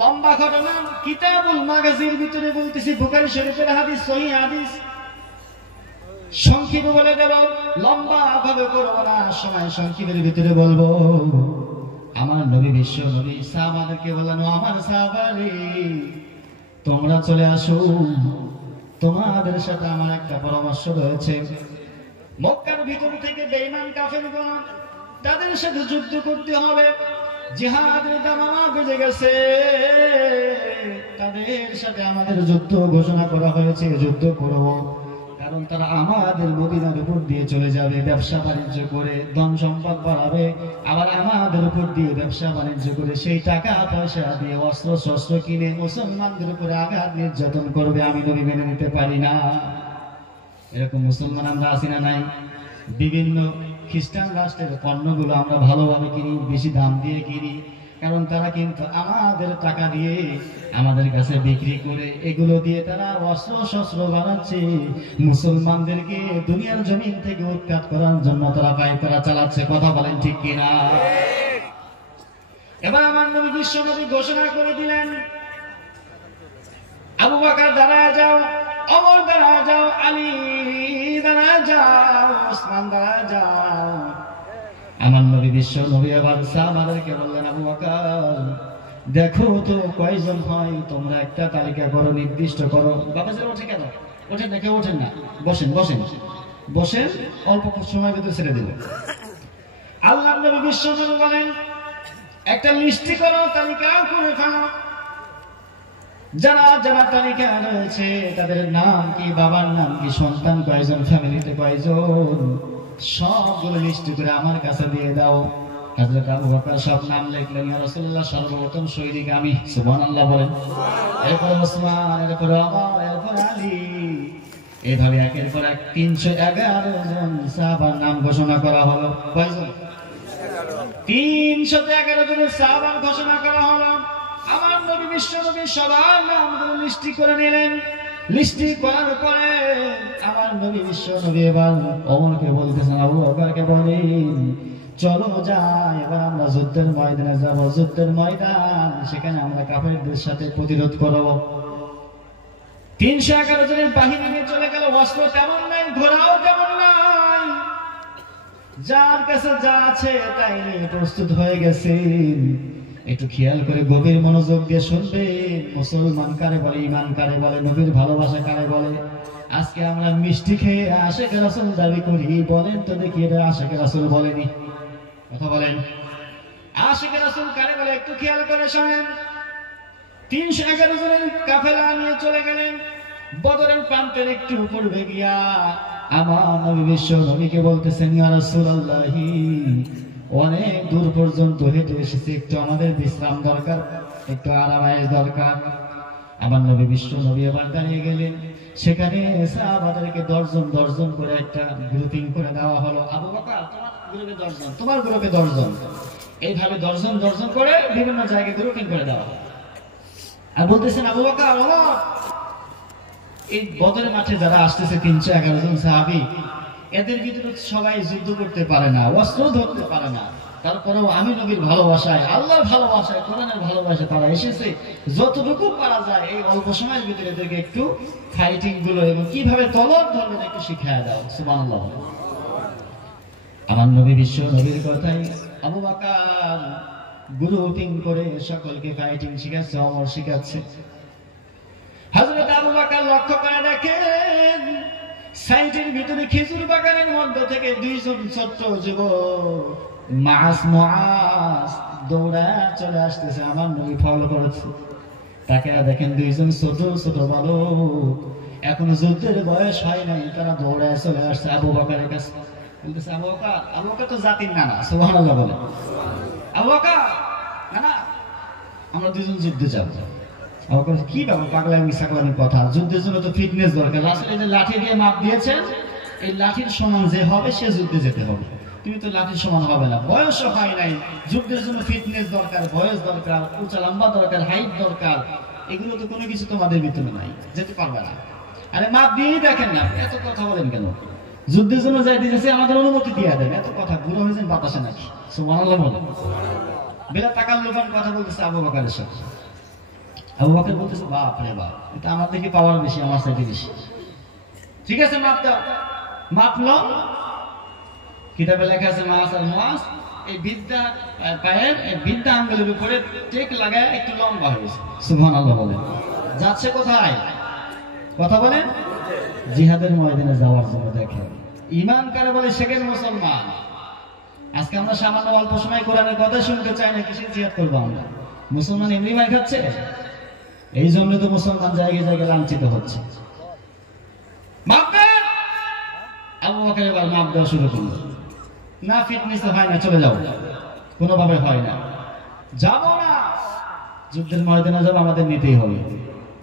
লম্বা ঘটনা, কিতাবুল মাগাজির ভিতরে বলতেছি, বুখারী শরীফের হাদিস, সহিহ হাদিস। সংক্ষেপে বলে দেব, লম্বা ভাবে করব না, সময় সংক্ষেপের ভিতরে বলবো। আমার নবী, বিশ্ব নবী সাহাবাদেরকে বললেন, আমার সাহাবারে তোমরা চলে আসো, তোমাদের সাথে আমার একটা পরামর্শ রয়েছে। মক্কার ভিতর থেকে বেঈমান কাফেরগণ, তাদের সাথে যুদ্ধ করতে হবে। জিহাদের দামামা বেজে গেছে, তাদের সাথে আমাদের যুদ্ধ ঘোষণা করা হয়েছে, যুদ্ধ করব। কারণ তারা আমাদের মদিনার উপর দিয়ে চলে যাবে, ব্যবসা বাণিজ্য করে ধন সম্পদ বাড়াবে, আবার আমাদের উপর দিয়ে ব্যবসা বাণিজ্য করে সেই টাকা পয়সা দিয়ে অস্ত্র শস্ত্র কিনে মুসলমানদের উপরে আঘাত নির্যাতন করবে। আমি নবী মেনে নিতে পারি না। এরকম মুসলমান আমরা আছি না নাই? বিভিন্ন খ্রিস্টান রাষ্ট্রের পণ্যগুলো আমরা ভালোভাবে কিনি, বেশি দাম দিয়ে কিনি, কারণ তারা কিন্তু আমাদের টাকা দিয়ে আমাদের কাছে বিক্রি করে, এগুলো দিয়ে তারা অস্ত্র শস্ত্র বানাচ্ছে, মুসলমানদেরকে দুনিয়ার জমিন থেকে উৎখাত করার জন্য তারা পায়তারা চালাচ্ছে। কথা বলেন ঠিক কিনা? এবার আমার নবী বিশ্ব নবী ঘোষণা করে দিলেন, আবু বকর দাঁড়ায় যাও, ওমর দাঁড়ায় যাও, আলী দাঁড়ায় যাও, ওসমান দাঁড়ায় যাও, আমার নবী বিশ্ব নবী আবার সাহাবাদেরকে বললেন, আবু বকর দেখো তো কয়জন হয়, তোমরা একটা তালিকা করো, নির্দিষ্ট করো। বাবাজি ওঠে কেন? ওঠেন না, কেউ ওঠেন না, বসেন বসেন বসেন, অল্প সময় ভিতরে ছেড়ে দেব। আল্লাহ নবী বিশ্ব নবী বলেন, একটা লিস্টি করো, তালিকা করে ফেলো। যারা যারা তালিকা রয়েছে তাদের নাম কি, বাবার নাম কি, সন্তান কয়জন, ফ্যামিলিতে কয়জন, সবগুলো লিস্টি করে আমার কাছে দিয়ে দাও। হযরত আবু বকর সব নাম লিখলেন। ইয়া রাসূলুল্লাহ, সর্বপ্রথম সৈনিক আমি, সুবহানাল্লাহ বলেন। এরপর ওসমান, এরপর ওমর, এরপর আলী, এভাবে একের পর এক 311 জন সাহাবার নাম ঘোষণা করা হলো। কয়জন? 311 জনের সাহাবার ঘোষণা করা হলো। আমার নবী বিশ্ব নবী সবার নামগুলো লিস্টি করে নিলেন। লিস্টি করার পরে আমার নবী বিশ্ব নবী এবার ওমরকে বলতেছেন, আবু বকরকে বলেন, চলো যাই, এবার আমরা যুদ্ধের ময়দানে যাব। যুদ্ধের ময়দান, সেখানে আমরা কাফেরদের সাথে প্রতিরোধ করব। 311 জনের বাহিনী নিয়ে চলে গেল। অস্ত্র তেমন নাই, ঘোড়াও তেমন নাই, যার কাছে যা আছে তাই নিয়ে প্রস্তুত হয়ে গেছে। একটু খেয়াল করে গভীর মনোযোগ দিয়ে শুনবেন। মুসলমান কারে বলে, ঈমান কারে বলে, নবীর ভালোবাসা কারে বলে। আজকে আমরা মিষ্টি খেয়ে আশিক রাসূল দাবি করি, বলেন তো দেখি এটা আশিক রাসূল বলেনি? কথা বলেন, আশিক রাসূল কারে বলে? একটু খেয়াল করে শোনেন। 311 জনের কাফেলা নিয়ে চলে গেলেন। বদরের প্রান্তের একটু পূর্বে গিয়া আমার নবী বিশ্ব নবীকে বলতেছেন, ইয়া রাসূলুল্লাহ, অনেক দূর পর্যন্ত হেঁটে এসেছি, একটু আমাদের বিশ্রাম দরকার, একটু আরামায়েশ দরকার। আমার নবী বিশ্ব নবী আবার দাঁড়িয়ে গেলেন। সেখানে সাহাবাদেরকে দর্জন করে একটা গ্রুপিং করে দেওয়া হলো। আবু বকর তোমার গ্রুপে 10 জন, তোমার গ্রুপে 10 জন, এইভাবে দর্জন করে বিভিন্ন জায়গায় গ্রুপিং করে দেওয়া হলো। আর বলতেছেন, আবু বকর, ওমর, এই বদরের মাঠে যারা আসতেছে 311 জন সাহাবী, এদের ভিতরে সবাই যুদ্ধ করতে পারে না, অস্ত্র ধরতে পারে না, তারপরেও আমি নবীর ভালোবাসায়, আল্লাহর ভালোবাসায়, কোরআনের ভালোবাসায় তারা এসেছে। যতটুকু পারা যায় এই অল্প সময়ের ভিতরে এদেরকে একটু ফাইটিং গুলো এবং কিভাবে তলোয়ার ধরবেন একটু শিখিয়ে দাও। সুবহানাল্লাহ। আমার নবী বিশ্ব নবীর কথাই আবু বকর গ্রুপিং করে সকলকে ফাইটিং শিখাচ্ছে, ওমর শিখাচ্ছে। হযরত আবু বকর লক্ষ্য করে দেখেন, সাইটের ভিতরে খেজুর বাগানের মধ্যে থেকে 2 জন ছোট্ট যুবক মুআজ দৌড়া চলে আসতেছে। আমার নবী ফলো করেছে, তাকে দেখেন 2 জন ছোট বালক, এখনো যুদ্ধের বয়স হয় নাই, তারা দৌড়ায় চলে আসছে আবু বকরের কাছে। বলতেছে, আবু বকর তো জাতির নানা। সুবহানাল্লাহ বলে। আবু বকর, নানা, আমরা 2 জন যুদ্ধে যাব। আবু বকর, কি বাবা পাগলামি সাগলামি কথা, যুদ্ধের জন্য তো ফিটনেস দরকার। রাসূল এই যে লাঠি দিয়ে মাপ দিয়েছেন, এই লাঠির সমান যে হবে সে যুদ্ধে যেতে হবে। তুমি তো লাঠির সমান হবে না, বয়সও হয় নাই, যুদ্ধের জন্য ফিটনেস দরকার, বয়স দরকার, উঁচা লম্বা দরকার, হাইট দরকার, এগুলো তো কোনো কিছু তোমাদের ভিতরে নাই, যেতে পারবে না। আরে মাপ দিয়েই দেখেন না, এত কথা বলেন কেন? যুদ্ধের জন্য যাই দিয়েছে, আমাদের অনুমতি দিয়ে দেন, এত কথা বুড়ো হয়েছেন বাতাসে নাকি? সুবহানাল্লাহ বলেন। বেলা টাকার লোকের কথা বলতেছে আবু বকরের সাথে। আবু বকর বলতেছে, বাপ রে বাপ, এটা আমার দেখি পাওয়ার বেশি, আমার সাইডে বেশি। ঠিক আছে, মাপ দাও। মাপলো, কিতাবে লেখা আছে মাস আর মাস, এই বিদ্যা পায়ের এই বিদ্যা আঙ্গুলের উপরে টেক লাগায় একটু লম্বা হয়েছে। সুবহানাল্লাহ বলেন। যাচ্ছে কোথায়? কথা বলেন, জিহাদের ময়দানে যাওয়ার জন্য। দেখেন, ঈমান কারে বলে? সেকেন্ড মুসলমান। আজকে আমরা সামান্য অল্প সময় কোরআনের কথা শুনতে চাই না, কিসের জিহাদ করবো আমরা? মুসলমান এমনি মাই খাচ্ছে, এই জন্য তো মুসলমান জায়গায় জায়গায় লাঞ্ছিত হচ্ছে। আবু বকর এবার মাপ দেওয়া শুরু করলো। না, ফিটনেস হয় না, চলে যাও, কোনোভাবে হয় না, যাব না, যুদ্ধের ময়দানে যাব, আমাদের নিতেই হবে।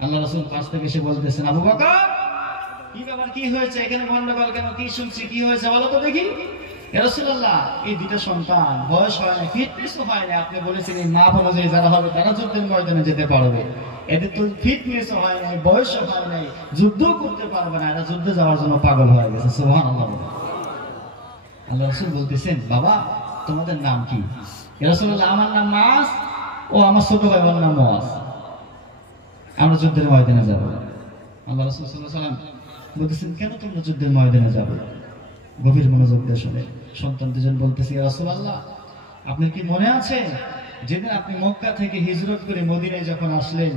আল্লাহ রাসূল পাশ থেকে এসে বলতেছেন, আবু বকর, কি ব্যাপার, কি হয়েছে এখানে গন্ডগোল কেন, কি শুনছি, কি হয়েছে বলো তো দেখি। ইয়া রাসূলুল্লাহ, এই 2টা সন্তান, বয়স হয় না, ফিটনেসও হয় না, আপনি বলেছেন এই মাপ অনুযায়ী যারা হবে তারা যুদ্ধের ময়দানে যেতে পারবে। এদের তো ফিটনেসও হয় নাই, বয়সও হয় নাই, যুদ্ধও করতে পারবে না, এরা যুদ্ধে যাওয়ার জন্য পাগল হয়ে গেছে। সুবহানাল্লাহ। আল্লাহ রাসূল বলতেছেন, বাবা তোমাদের নাম কি? ইয়া রাসূলুল্লাহ, আমার নাম মাস, ও আমার ছোট ভাই ওর নাম মুআজ, আমরা যুদ্ধের ময়দানে যাব। আল্লাহ রাসূল সাল্লাল্লাহু আলাইহি ওয়াসাল্লাম বলতেছেন, কেন তোমরা যুদ্ধের ময়দানে যাবে? গভীর মনোযোগ দিয়ে শুনে। সন্তান দুজন বলতেছে, ইয়া রাসূলুল্লাহ, আপনার কি মনে আছে যেদিন আপনি মক্কা থেকে হিজরত করে মদিনায় যখন আসলেন,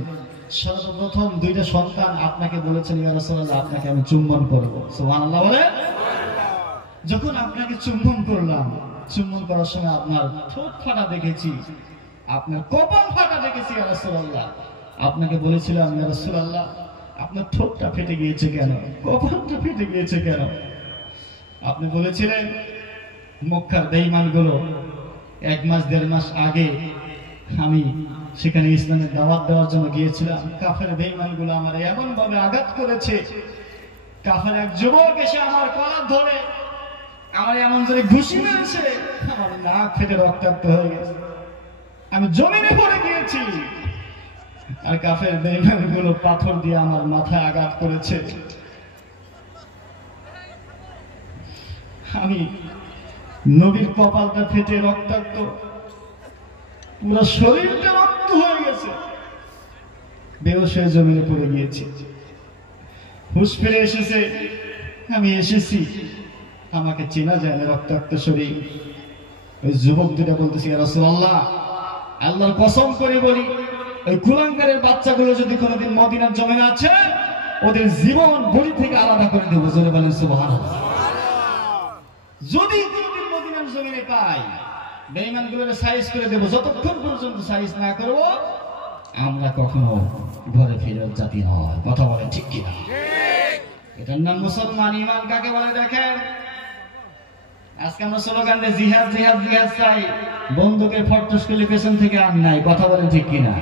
সর্বপ্রথম দুইটা সন্তান আপনাকে বলেছেন, ইয়া রাসূলুল্লাহ, আপনাকে আমি চুম্বন করব। সুবহানাল্লাহ বলে। যখন আপনাকে চুম্বন করলাম, চুম্বন করার সময় আপনার ঠোঁট ফাটা দেখেছি, আপনার কপাল ফাটা দেখেছি ইয়া রাসূলুল্লাহ। আপনাকে বলেছিলাম, ইয়া রাসূলুল্লাহ, আপনার ঠোঁটটা ফেটে গিয়েছে কেন, কপালটা ফেটে গিয়েছে কেন? আপনি বলেছিলেন, মক্কার বেঈমানগুলো 1 মাস 1.5 মাস আগে আমি সেখানে ইসলামের দাওয়াত দেওয়ার জন্য গিয়েছিলাম, কাফের বেঈমানগুলো আমার এমন ভাবে আঘাত করেছে, কাফের এক যুবক এসে আমার কলার ধরে আমার এমন জোরে ঘুষি মেরেছে, আমার নাক ফেটে রক্তাক্ত হয়ে গেছে, আমি জমিনে পড়ে গিয়েছি। আর কাফের বেঈমানগুলো পাথর দিয়ে আমার মাথায় আঘাত করেছে, আমি নবীর কপালটা ফেটে রক্তাক্ত, পুরো শরীরটা রক্ত হয়ে গেছে, বেহুশ হয়ে জমিনে পড়ে গিয়েছি। হুঁশ ফিরে এসেছে, আমি এসেছি, আমাকে চেনা যায় না, রক্তাক্ত শরীর। ওই যুবক দুটা বলতেছি, ইয়া রাসূলুল্লাহ, আল্লাহর কসম করে বলি, ওই কুলাঙ্গারের বাচ্চাগুলো যদি কোনোদিন মদিনার জমিনে আছে, ওদের জীবন বলি থেকে আলাদা করে দেবো। জোরে বলেন সুবহানাল্লাহ। যদি কোনোদিন মদিনার জমিনে পাই, বেঈমানগুলোর সাইজ করে দেবো, যতক্ষণ পর্যন্ত সাইজ না করবো আমরা কখনো ঘরে ফেরত জাতি নয়। কথা বলেন ঠিক কিনা? এটার নাম মুসলমান। ঈমান কাকে বলে দেখেন, আজকে আমরা স্লোগান দিয়ে জিহাদ জিহাদ জিহাদ চাই, বন্দুকের ফটফট পেছন থেকে আর নাই। কথা বলেন ঠিক কিনা?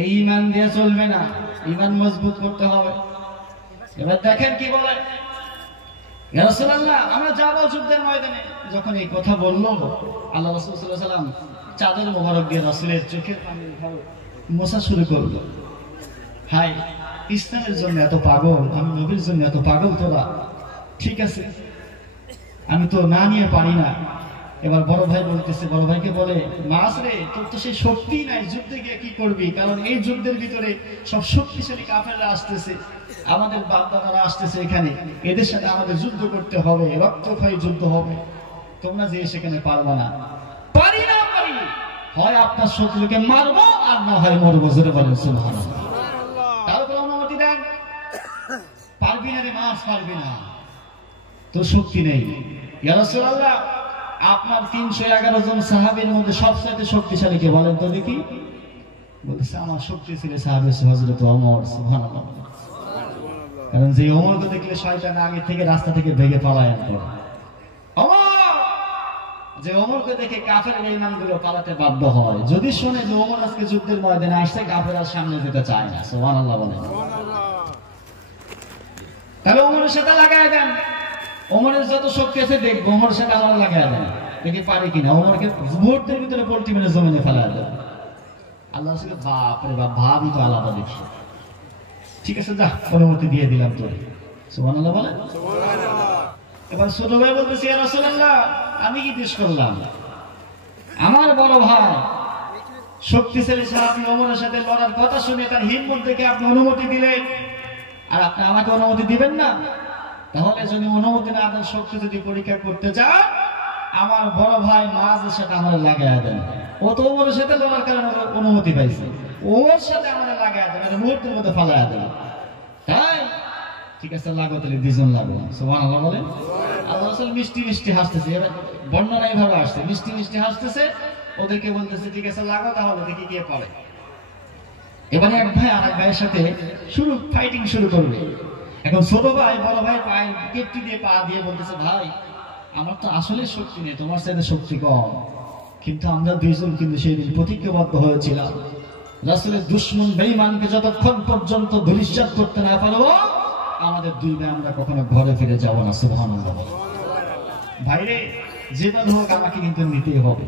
এই ঈমান দিয়ে চলবে না, ঈমান মজবুত করতে হবে। এবার দেখেন কি বলে, ইয়া রাসূলুল্লাহ, আমরা যাবো যুদ্ধের ময়দানে। যখন এই কথা বললো, আল্লাহ রাসূল সাল্লাল্লাহু আলাইহি ওয়াসাল্লাম চাদর মোবারক দিয়ে রাসূলের চোখের পানি মোছা শুরু করলো। হাই, ইসলামের জন্য এত পাগল, আমি নবীর জন্য এত পাগল তোরা? ঠিক আছে, আমি তো না নিয়ে পারি না। এবার বড় ভাই বলতেছে, বড় ভাইকে বলে, মাস রে, তোর তো সেই শক্তি নাই, যুদ্ধে গিয়ে কি করবি? কারণ এই যুদ্ধের ভিতরে সব শক্তিশালী কাফেররা আসতেছে, আমাদের বাপ-দাদারা আসতেছে এখানে, এদের সাথে আমাদের যুদ্ধ করতে হবে, রক্তক্ষয়ী যুদ্ধ হবে, তোমরা যে সেখানে পারবা না। পারি না পারি, হয় আপনার শত্রুকে মারবো আর না হয় মরবো। জোরে বলেন সুবহানাল্লাহ। তারপর অনুমতি দেন। পারবি না রে মাস, পারবি না, তোর শক্তি নেই। ইয়া রাসূলুল্লাহ, আপনার 311 জন সাহাবীর মধ্যে সবচেয়ে শক্তিশালী কে বলেন তো দেখি? বলতেছে, আমার শক্তি ছিল সাহাবী হযরত ওমর। সুবহানাল্লাহ। কারণ যে ওমরকে দেখলে শয়তান আগে থেকে রাস্তা থেকে ভেগে পলায়ন করে। ওমর, যে ওমরকে দেখে কাফের বেঈমানগুলো পালাতে বাধ্য হয়। যদি শুনে যে ওমর আজকে যুদ্ধের ময়দানে আসছে, কাফেররা সামনে যেতে চায় না। সুবহানাল্লাহ বলেন। তাহলে ওমরের সাথে লাগায় দেন, ওমরের যত শক্তি আছে দেখবো, ওমরের সাথে আলাদা লাগায় দেন, দেখি পারি কিনা। ওমরকে মুহূর্তের ভিতরে পোল্ট্রি মেরে জমিনে ফেলায় দেন। আল্লাহ রাসূল, বাপ রে বাপ, ভাবই তো আলাদা দেখি। ঠিক আছে, যা, অনুমতি দিয়ে দিলাম তোর। সুবহানাল্লাহ বলেন। এবার ছোট ভাই বলতেছে, ইয়া রাসূলুল্লাহ, আমি কি দোষ করলাম? আমার বড় ভাই শক্তিশালী সাহাবী ওমরের সাথে লড়ার কথা শুনে তার হিম্মত দেখে আপনি অনুমতি দিলেন, আর আপনি আমাকে অনুমতি দিবেন না? তাহলে যদি অনুমতি না দেন, শক্তি যদি পরীক্ষা করতে চান, আমার বড় ভাই মাঝের সাথে আমার লাগাইয়া দেন। ও তো ওমরের সাথে লড়ার কারণে অনুমতি পাইছে, ওর সাথে আমার লাগাইয়া দেন, মুহূর্তের মধ্যে ফালাইয়া দেন। তাই ঠিক আছে, লাগো, তাহলে দুজন লাগো। সুবহানাল্লাহ বলেন। আল্লাহ রাসূল মিষ্টি মিষ্টি হাসতেছে, এবার বর্ণনা এইভাবে আসছে, মিষ্টি মিষ্টি হাসতেছে, ওদেরকে বলতেছে, ঠিক আছে লাগো, তাহলে দেখি কে পারে। এবারে এক ভাই আর এক ভাইয়ের সাথে ফাইটিং শুরু করবে। এখন ছোট ভাই বড় ভাই পায়ে কেটটি দিয়ে পা দিয়ে বলতেছে, ভাই আমার তো আসলে শক্তি নেই, তোমার সাথে শক্তি কম, কিন্তু আমরা দুইজন কিন্তু সেই দিন প্রতিজ্ঞাবদ্ধ হয়েছিলাম, রাসূলের দুশমন বেঈমানকে যতক্ষণ পর্যন্ত ধূলিসাৎ করতে না পারবো, আমাদের দুই ভাই আমরা কখনো ঘরে ফিরে যাব না। সুবহানাল্লাহ। ভাইরে, যেভাবে হোক আমাকে কিন্তু নিতেই হবে।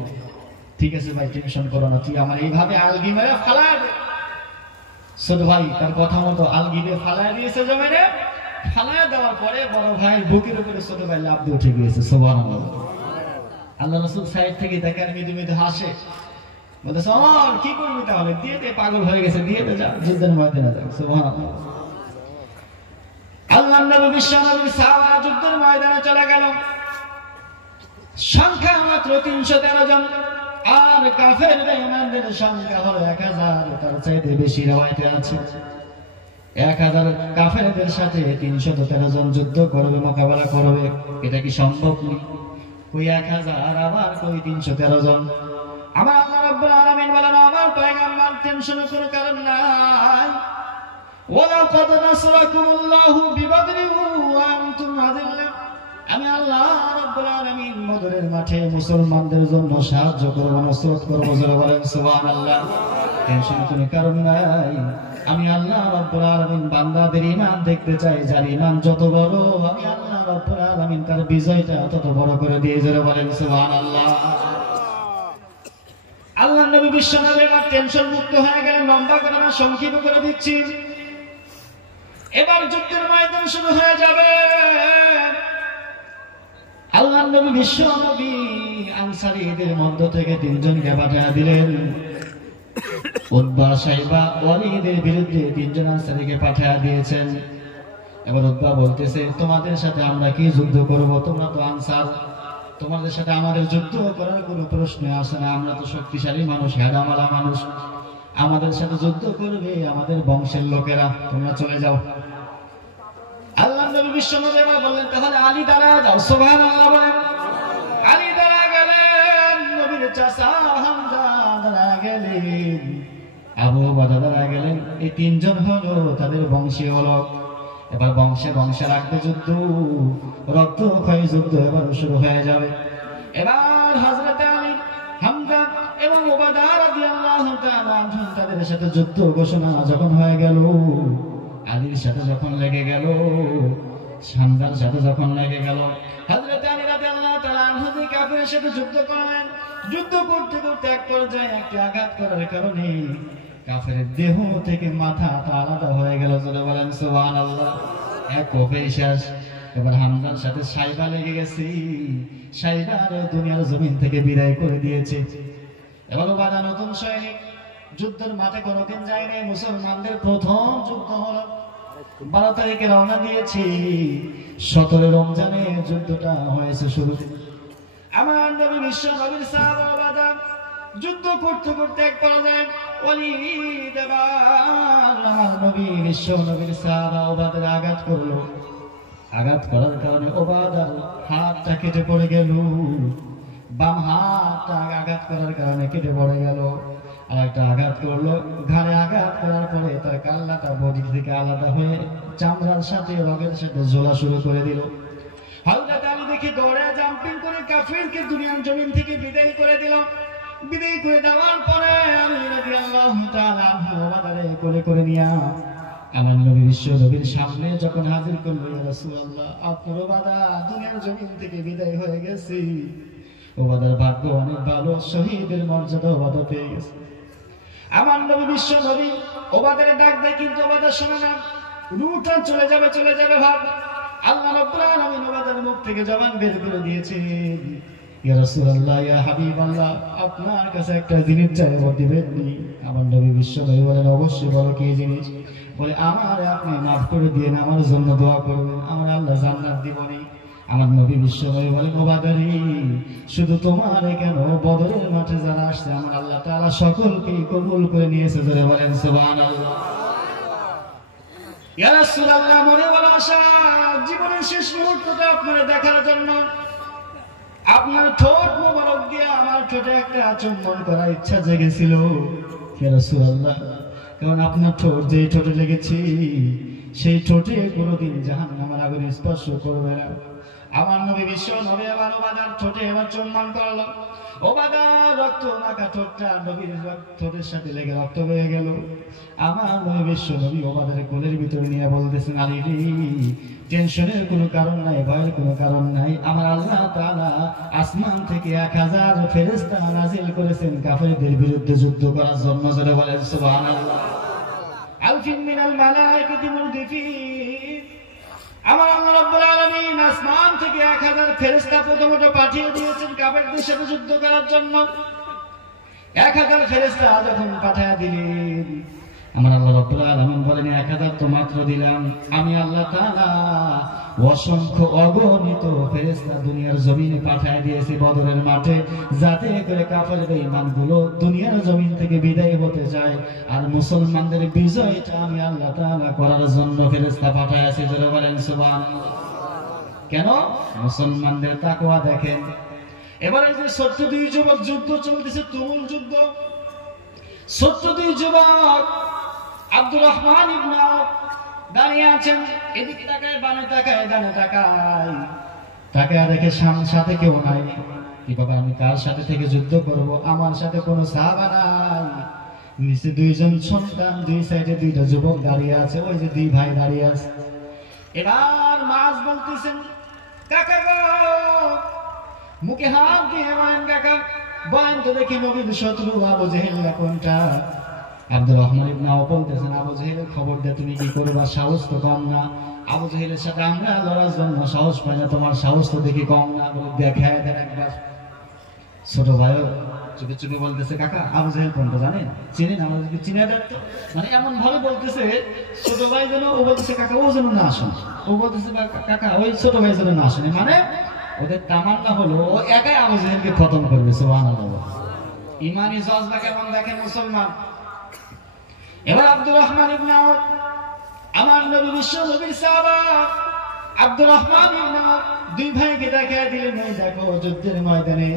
ঠিক আছে ভাই, টেনশন করো না, তুই আমার এইভাবে আলগি মেরে ফালায় দে। ছোট ভাই তার কথা মতো আলগি দিয়ে ফালায় দিয়েছে জমিনে। ফালায় দেওয়ার পরে বড় ভাইয়ের বুকের উপরে ছোট ভাই লাফ দিয়ে উঠে গিয়েছে। সুবহানাল্লাহ। আল্লাহ রাসূল সাইড থেকে দেখে আর মৃদু মৃদু হাসে, বলতেছে, ওমর কি করবি তাহলে? দিয়ে দে, পাগল হয়ে গেছে, দিয়ে দে, যা, যুদ্ধের ময়দানে যা। সুবহানাল্লাহ। আল্লাহর নবী বিশ্ব নবীর সাহাবারা যুদ্ধের ময়দানে চলে গেল। সংখ্যা মাত্র 313 জন, আর কাফের বেঈমানদের সংখ্যা হলো 1000। তার চাইতে বেশি রওয়ায়েতে আছে 1000 কাফেরদের সাথে 313 জন যুদ্ধ করবে, মোকাবেলা করবে। এটা কি সম্ভব? কই 1000 আবার কই 313 জন। আমার আল্লাহ রাব্বুল আলামিন বলেন, আমার পয়গম্বর টেনশনের কোনো কারণ নাই। ওয়ালাকাদ নাসরাকুমুল্লাহু বিবাদরিন ওয়া আনতুম আযিল্লা। আমি আল্লাহ রাব্বুল আলামিন বদরের মাঠে মুসলমানদের জন্য সাহায্য করব, নসরত করব। যারা বলেন সুবহানাল্লাহ। টেনশনের কোনো কারণ নাই। আমি আল্লাহ রাব্বুল আলামিন বান্দাদের ঈমান দেখতে চাই। যার ঈমান যত বড়, আমি আল্লাহ রাব্বুল আলামিন তার বিজয়টা তত বড় করে দিয়ে। যারা বলেন সুবহানাল্লাহ। আল্লাহ নবী বিশ্বনবী এবার টেনশন মুক্ত হয়ে গেলেন। লম্বা করে না, সংক্ষিপ্ত করে দিচ্ছি। এবার যুদ্ধের ময়দান শুরু হয়ে যাবে। আল্লাহ নবী বিশ্বনবী আনসারীদের মধ্য থেকে 3 জনকে পাঠিয়ে দিলেন। উতবা, শাইবা, ওয়ালিদের বিরুদ্ধে 3 জন আনসারীকে পাঠিয়ে দিয়েছেন। এবার উতবা বলতেছে, তোমাদের সাথে আমরা কি যুদ্ধ করব? তোমরা তো আনসার, তোমাদের সাথে আমাদের যুদ্ধ করার কোনো প্রশ্ন আসে না। আমরা তো শক্তিশালী মানুষ, হেদামালা মানুষ, আমাদের সাথে যুদ্ধ করবে আমাদের বংশের লোকেরা। তোমরা চলে যাও। আল্লাহ নবী বিশ্বনবী বললেন, তাহলে আলী দাঁড়া যাও। সুবহানাল্লাহ বলেন। আলী দাঁড়া গেলেন, নবীর চাচা হামজা দাঁড়া গেলেন, আবু বকর দাঁড়া গেলেন। এই 3 জন হলো তাদের বংশীয় লোক। এবার বংশে বংশে রাখবে যুদ্ধ, রক্তক্ষয়ী যুদ্ধ এবার শুরু হয়ে যাবে। এবার হযরত আলী, হামজা এবং উবাদা রাদিয়াল্লাহু তাআলা আনহুম তাদের সাথে যুদ্ধ ঘোষণা যখন হয়ে গেল, আলীর সাথে যখন লেগে গেল, হামজার সাথে যখন লেগে গেল, হযরত আলী রাদিয়াল্লাহু তাআলা আনহু কাফেরের সাথে যুদ্ধ করলেন। যুদ্ধ করতে করতে এক পর্যায়ে একটি আঘাত করার কারণে কাফেরের দেহ থেকে মাথাটা আলাদা হয়ে গেল। যারা বলেন সুবহানাল্লাহ। এক কোপে শেষ। এবার হামজার সাথে শাইবা লেগে গেছে। শাইবার দুনিয়ার জমিন থেকে বিদায় করে দিয়েছে। এবার উবাদা নতুন সৈনিক, যুদ্ধের মাঠে কোনোদিন যায়নি। মুসলমানদের প্রথম যুদ্ধ হলো। 12 তারিখে রওনা দিয়েছি, 17 রমজানে যুদ্ধটা হয়েছে শুরু। আমার নবী বিশ্বনবীর সাহাবা উবাদা যুদ্ধ করতে করতে এক পর্যায়ে ওয়ালিদ আমার নবী বিশ্বনবীর সাহাবা উবাদার আঘাত করলো। আঘাত করার কারণে উবাদার হাতটা কেটে পড়ে গেল। বাম হাতটা আঘাত করার কারণে কেটে পড়ে গেল। আর একটা আঘাত করলো ঘাড়ে। আঘাত করার পরে তার কাল্লাটা বডি থেকে আলাদা হয়ে চামড়ার সাথে রগের সাথে জ্বলা শুরু করে দিল। হযরত আলী দেখি দৌড়ে জাম্পিং করে কাফিরকে দুনিয়ার জমিন থেকে বিদায় করে দিল। বিদায় করে দেওয়ার পরে আলী রাদিয়াল্লাহু তাআলা আনহু উবাদারে কোলে করে নিয়া আমার নবী বিশ্বনবীর সামনে যখন হাজির করলো, ইয়া রাসূলুল্লাহ, আপনার উবাদা দুনিয়ার জমিন থেকে বিদায় হয়ে গেছে। উবাদার ভাগ্য অনেক ভালো, শহীদের মর্যাদা উবাদা পেয়ে গেছে। আমার নবী বিশ্বনবী উবাদারে ডাক দেয়, কিন্তু উবাদা শোনে না। রুটা চলে যাবে ভাব। আল্লাহ রাব্বুল আলামিন উবাদার মুখ থেকে জবান বের করে দিয়েছেন, ইয়া রাসূলুল্লাহ, ইয়া হাবিবাল্লাহ, আপনার কাছে একটা জিনিস চাইব, দিবেন নি? আমার নবী বিশ্বনবী বলেন, অবশ্যই, বলো কি জিনিস? বলে, আমার আপনি মাফ করে দিয়েন, আমার জন্য দোয়া করবেন, আমার আল্লাহ জান্নাত দিবনি। আমার নবী বিশ্বনবী বলেন, উবাদারে, শুধু তোমার কেন, বদরের মাঠে যারা আসছে আমার আল্লাহ তাআলা সকলকে কবুল করে নিয়েছে। যারা বলেন সুবহানাল্লাহ। ইয়া রাসূলুল্লাহ, মনে বড় আশা, জীবনের শেষ মুহূর্তটা আপনার দেখার জন্য। আপনার ঠোঁট মোবারক দিয়ে আমার ঠোঁটে একটা চুম্বন করার ইচ্ছা জেগেছিল। ইয়া রাসূলুল্লাহ, কারণ আপনার ঠোঁট যে ঠোঁটে লেগেছে, সেই ঠোঁটে কোনোদিন জাহান্নামের আগুন স্পর্শ করবে না। আমার নবী বিশ্বনবী আবার উবাদার ঠোঁটে এবার চুম্বন করলো। উবাদা রক্ত মাখা ঠোঁটটা নবীর ঠোঁটের সাথে লেগে রক্ত হয়ে গেল। আমার নবী বিশ্বনবী উবাদার কোলের ভিতরে নিয়ে বলতেছেন, আলী রে, টেনশনের কোনো কারণ নাই, ভয়ের কোনো কারণ নাই। আমার আল্লাহ তাআলা আসমান থেকে 1000 ফেরেশতা নাজিল করেছেন কাফেরদের বিরুদ্ধে যুদ্ধ করার জন্য। যারা বলেন সুবহানাল্লাহ। আলফিন মিনাল মালায়েকাতি মুরদিফিন। আমার আল্লাহ রাব্বুল আলামিন আসমান থেকে 1000 ফেরেশতা প্রথমত পাঠিয়ে দিয়েছেন কাফেরদের সাথে যুদ্ধ করার জন্য। 1000 ফেরেশতা যখন পাঠিয়ে দিলেন, আমার আল্লাহ রাব্বুল আলামিন বলেন, 1000 তো মাত্র দিলাম, আমি আল্লাহ তাআলা অসংখ্য অগণিত ফেরেশতা দুনিয়ার জমিনে পাঠিয়ে দিয়েছি বদরের মাঠে, যাতে করে কাফের বেঈমানগুলো দুনিয়ার জমিন থেকে বিদায় হতে চায়। আর মুসলমানদের বিজয়টা আমি আল্লাহ তাআলা করার জন্য ফেরেশতা পাঠিয়েছি। যারা বলেন সুবহানাল্লাহ। কেন? মুসলমানদের তাকওয়া দেখেন। এবারে যে 72 যুবক যুদ্ধ চলতেছে, তুমুল যুদ্ধ। 72 যুবক আব্দুর রহমান ইবনে আওফ দাঁড়িয়ে আছেন, এদিকে তাকায়, বামে তাকায়, ডানে তাকায়, তাকায় দেখে সাথে কেউ নাই। কি বাবা, আমি কার সাথে থেকে যুদ্ধ করব? আমার সাথে কোনো সাহাবা নাই। নিচে দুইজন সন্তান, দুই সাইডে দুইটা যুবক দাঁড়িয়ে আছে, ওই যে দুই ভাই দাঁড়িয়ে আছে। এবার মাছ বলতেছেন, কাকা গো, মুখে হাত দিয়ে বলেন, কাকা বলেন তো দেখি নবীর শত্রু আবু জেহেল কোনটা? আব্দুর রহমান ইবনে আওফ বলতেছেন, আবু জেহেলের খবর দে, তুমি কি করবা? সাহস তো কম না। আবু জেহেলের সাথে আমরা লড়ার জন্য সাহস পাই না, তোমার সাহস তো দেখি কম না। বলে দেখায় দেন একবার। ছোট ভাইও চুপে চুপে বলতেছে, কাকা আবু জেহেল কোনটা জানেন? চিনেন? আমাদেরকে চিনে দেন তো। মানে এমন ভাবে বলতেছে, ছোট ভাই যেন, ও বলতেছে কাকা ও যেন না আসেন, ও বলতেছে কাকা ওই ছোট ভাই যেন না আসেন। মানে ওদের তামান্না হলো ও একাই আবু জেহেলকে খতম করবে। সুবহানাল্লাহ। ইমানি জজবা কেমন দেখেন মুসলমান। এবার আব্দুর রহমান ইবনে আওফ, আমার নবী, বিশ্ব নবীর সাহাবা আব্দুর রহমান ইবনে আওফ দুই ভাইকে দেখায় দিলেন, এই দেখো যুদ্ধের ময়দানে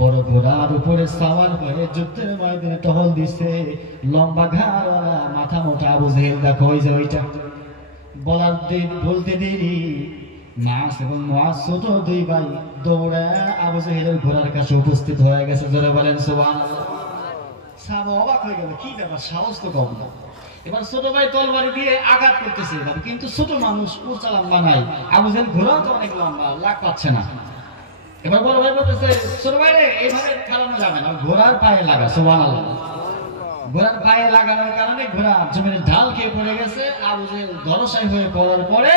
বড় ঘোড়ার উপরে সাওয়ার হয়ে যুদ্ধের ময়দানে টহল দিচ্ছে লম্বা ঘাড়ওয়ালা মাথা মোটা আবু জেহেল। দেখো ওই যে ওইটা। বলতে দেরি, মাস এবং মুআজ ছোট দুই ভাই দৌড়ে আবু জেহেলের ঘোড়ার কাছে উপস্থিত হয়ে গেছে। যারা বলেন সুবহানাল্লাহ। সাহাবা অবাক হয়ে গেল, কি ব্যাপার, সাহস তো কম না। এবার ছোট ভাই তলবারি দিয়ে আঘাত করতেছে, কিন্তু ছোট মানুষ উঁচা লম্বা নাই, আবু জেহেল ঘোড়াও তো অনেক লম্বা, লাগ পাচ্ছে না। এবার বড় ভাই বলতেছে, ছোট ভাই রে এইভাবে চালানো যাবে না, ঘোড়ার পায়ে লাগা। সুবহানাল্লাহ। ঘোড়ার পায়ে লাগানোর কারণে ঘোড়া জমিনে ঢাল খেয়ে পড়ে গেছে। আবু জেহেল ধরসাই হয়ে পড়ার পরে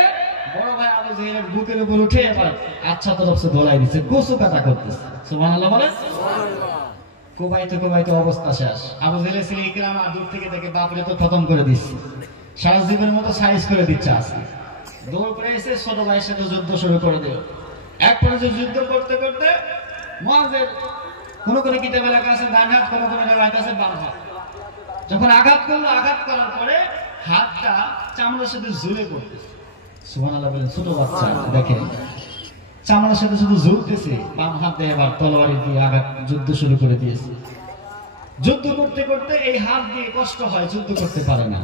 বড় ভাই আবু জেহেলের বুকের উপর উঠে এবার আচ্ছা তরফ সে ধোলাই দিচ্ছে, গোসু কাটা করতেছে। সুবহানাল্লাহ বলে। কোবাইতে অবস্থা শেষ। আবু জেহেলের ছেলে ইকরামা দূর থেকে দেখে, বাপরে তো খতম করে দিচ্ছে, সারা জীবনের মতো সাইজ করে দিচ্ছে। আজকে দৌড় করে এসে ছোট ভাইয়ের সাথে যুদ্ধ শুরু করে দিল। এক পর্যায়ে যুদ্ধ করতে করতে মুআজের কোন কিতাবে লেখা আছে ডান হাত, কোন রেওয়ায়েত আছে বাম হাত। যখন আঘাত করলো, আঘাত করার পরে হাতটা চামড়ার সাথে ঝুলে পড়তেছে। সুবহানাল্লাহ বলেন। ছোট বাচ্চা দেখেন, চামড়ার সাথে শুধু ঝুলতেছে, বাম হাত দিয়ে এবার তলোয়ারি দিয়ে আঘাত, যুদ্ধ শুরু করে দিয়েছে। যুদ্ধ করতে করতে এই হাত দিয়ে কষ্ট হয়, যুদ্ধ করতে পারে না,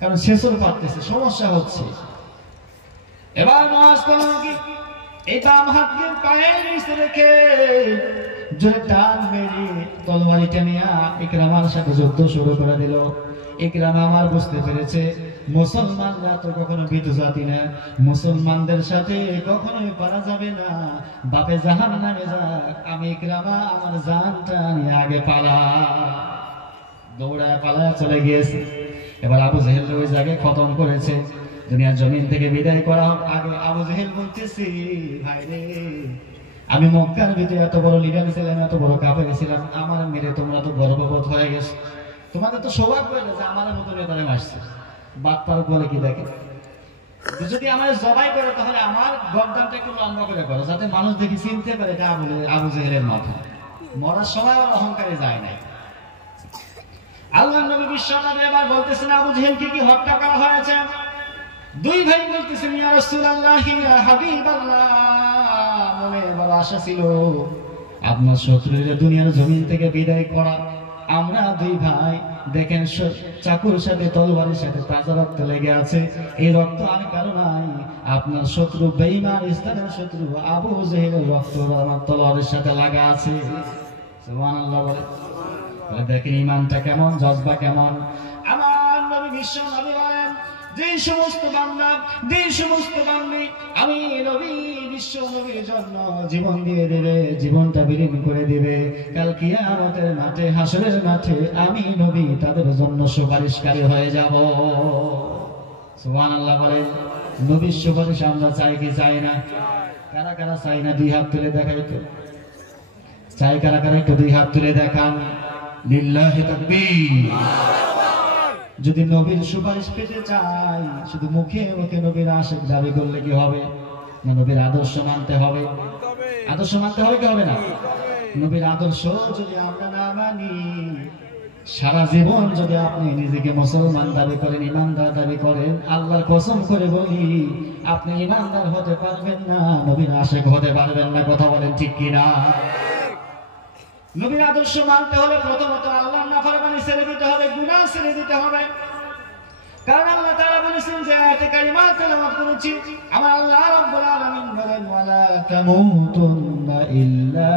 কারণ শেষর পারতেছে, সমস্যা হচ্ছে। এবার মুআজ করলো কি, এই বাম হাতকে পায়ের নিচে রেখে জোরে টান মেরে তলোয়ারিটা নিয়ে ইকরামার সাথে যুদ্ধ শুরু করে দিল। ইকরামা আমার বুঝতে পেরেছে মুসলমানরা তো কখনো বিধু জাতি না, মুসলমানদের সাথে কখনোই পারা যাবে না, বাপে জাহান্নামে যাক, আমি ইকরামা আমার জানটা নিয়ে আগে পালা। দৌড়ায় পালায় চলে গিয়েছে। এবার আবু জেহেল ওই জায়গায় খতম করেছে। দুনিয়ার জমিন থেকে বিদায় করা আগে আবু জেহেল বলতেছি, ভাই রে, আমি মক্কার ভিতরে এত বড় লিডার ছিলাম, এত বড় কাফের ছিলাম, আমার মেরে তোমরা তো গর্ববোধ হয়ে গেছো, তোমাদের তো সৌভাগ্য হয়ে গেছে আমার মতো নেতারে মারছে। বাদপার বলে কি দেখে, যদি আমার জবাই করে তাহলে আমার গর্দানটা একটু লম্বা করে করো, যাতে মানুষ দেখি চিনতে পারে এটা আবু জেহেলের মাথা। মরার সময় আর অহংকারে যায় নাই। আল্লাহর নবী বিশ্বনবী এবার বলতেছেন, আবু জেহেলকে কি হত্যা করা হয়েছে? দুই ভাই বলতেছেন, ইয়া রাসূলুল্লাহ, ইয়া হাবিবাল্লাহ, মনে বড় আশা ছিল আপনার শত্রুরা দুনিয়ার জমিন থেকে বিদায় করা। আমরা দুই ভাই দেখেন চাকুর সাথে তলোয়ারের সাথে তাজা রক্ত লেগে আছে, এই রক্ত আর কারো নাই, আপনার শত্রু বেঈমান ইসলামের শত্রু আবু জেহেলের রক্ত আমার তলোয়ারের সাথে লাগা আছে। সুবহানাল্লাহ বলে। দেখেন ইমানটা কেমন, জজবা কেমন। আমার নবী বিশ্ব নবী বলেন, যে সমস্ত বান্দা, যে সমস্ত বান্দি আমি নবী বিশ্ব নবীর জন্য জীবন দিয়ে দেবে, জীবনটা বিলীন করে দিবে, কাল কিয়ামতের মাঠে, হাসরের মাঠে আমি নবী তাদের জন্য সুপারিশকারী হয়ে যাব। সুবহানাল্লাহ বলেন। নবীর সুপারিশ আমরা চাই কি চাই না? কারা কারা চাই না দুই হাত তুলে দেখাই তো। চাই কারা কারা? একটু দুই হাত তুলে দেখান। লিল্লাহি তাকবীর। যদি নবীর সুপারিশ পেতে চাই শুধু মুখে মুখে নবীর আশিক দাবি করলে কি হবে? না, নবীর আদর্শ মানতে হবে। আদর্শ মানতে হবে কি হবে না? নবীর আদর্শ যদি আমরা না মানি, সারা জীবন যদি আপনি নিজেকে মুসলমান দাবি করেন, ইমানদার দাবি করেন, আল্লাহর কসম করে বলি আপনি ইমানদার হতে পারবেন না, নবীর আশিক হতে পারবেন না। কথা বলেন ঠিক কিনা? নবীর আদর্শ মানতে হলে প্রথমত আল্লাহর নাফরমানি ছেড়ে দিতে হবে, গুনাহ ছেড়ে দিতে হবে। কারণ আল্লাহ তাআলা বলেছেন যে আয়াতে কারিমা তেলাওয়াত করেছি, আমার আল্লাহ রাব্বুল আলামিন বলেন ওয়ালা তামুতুন্না ইল্লা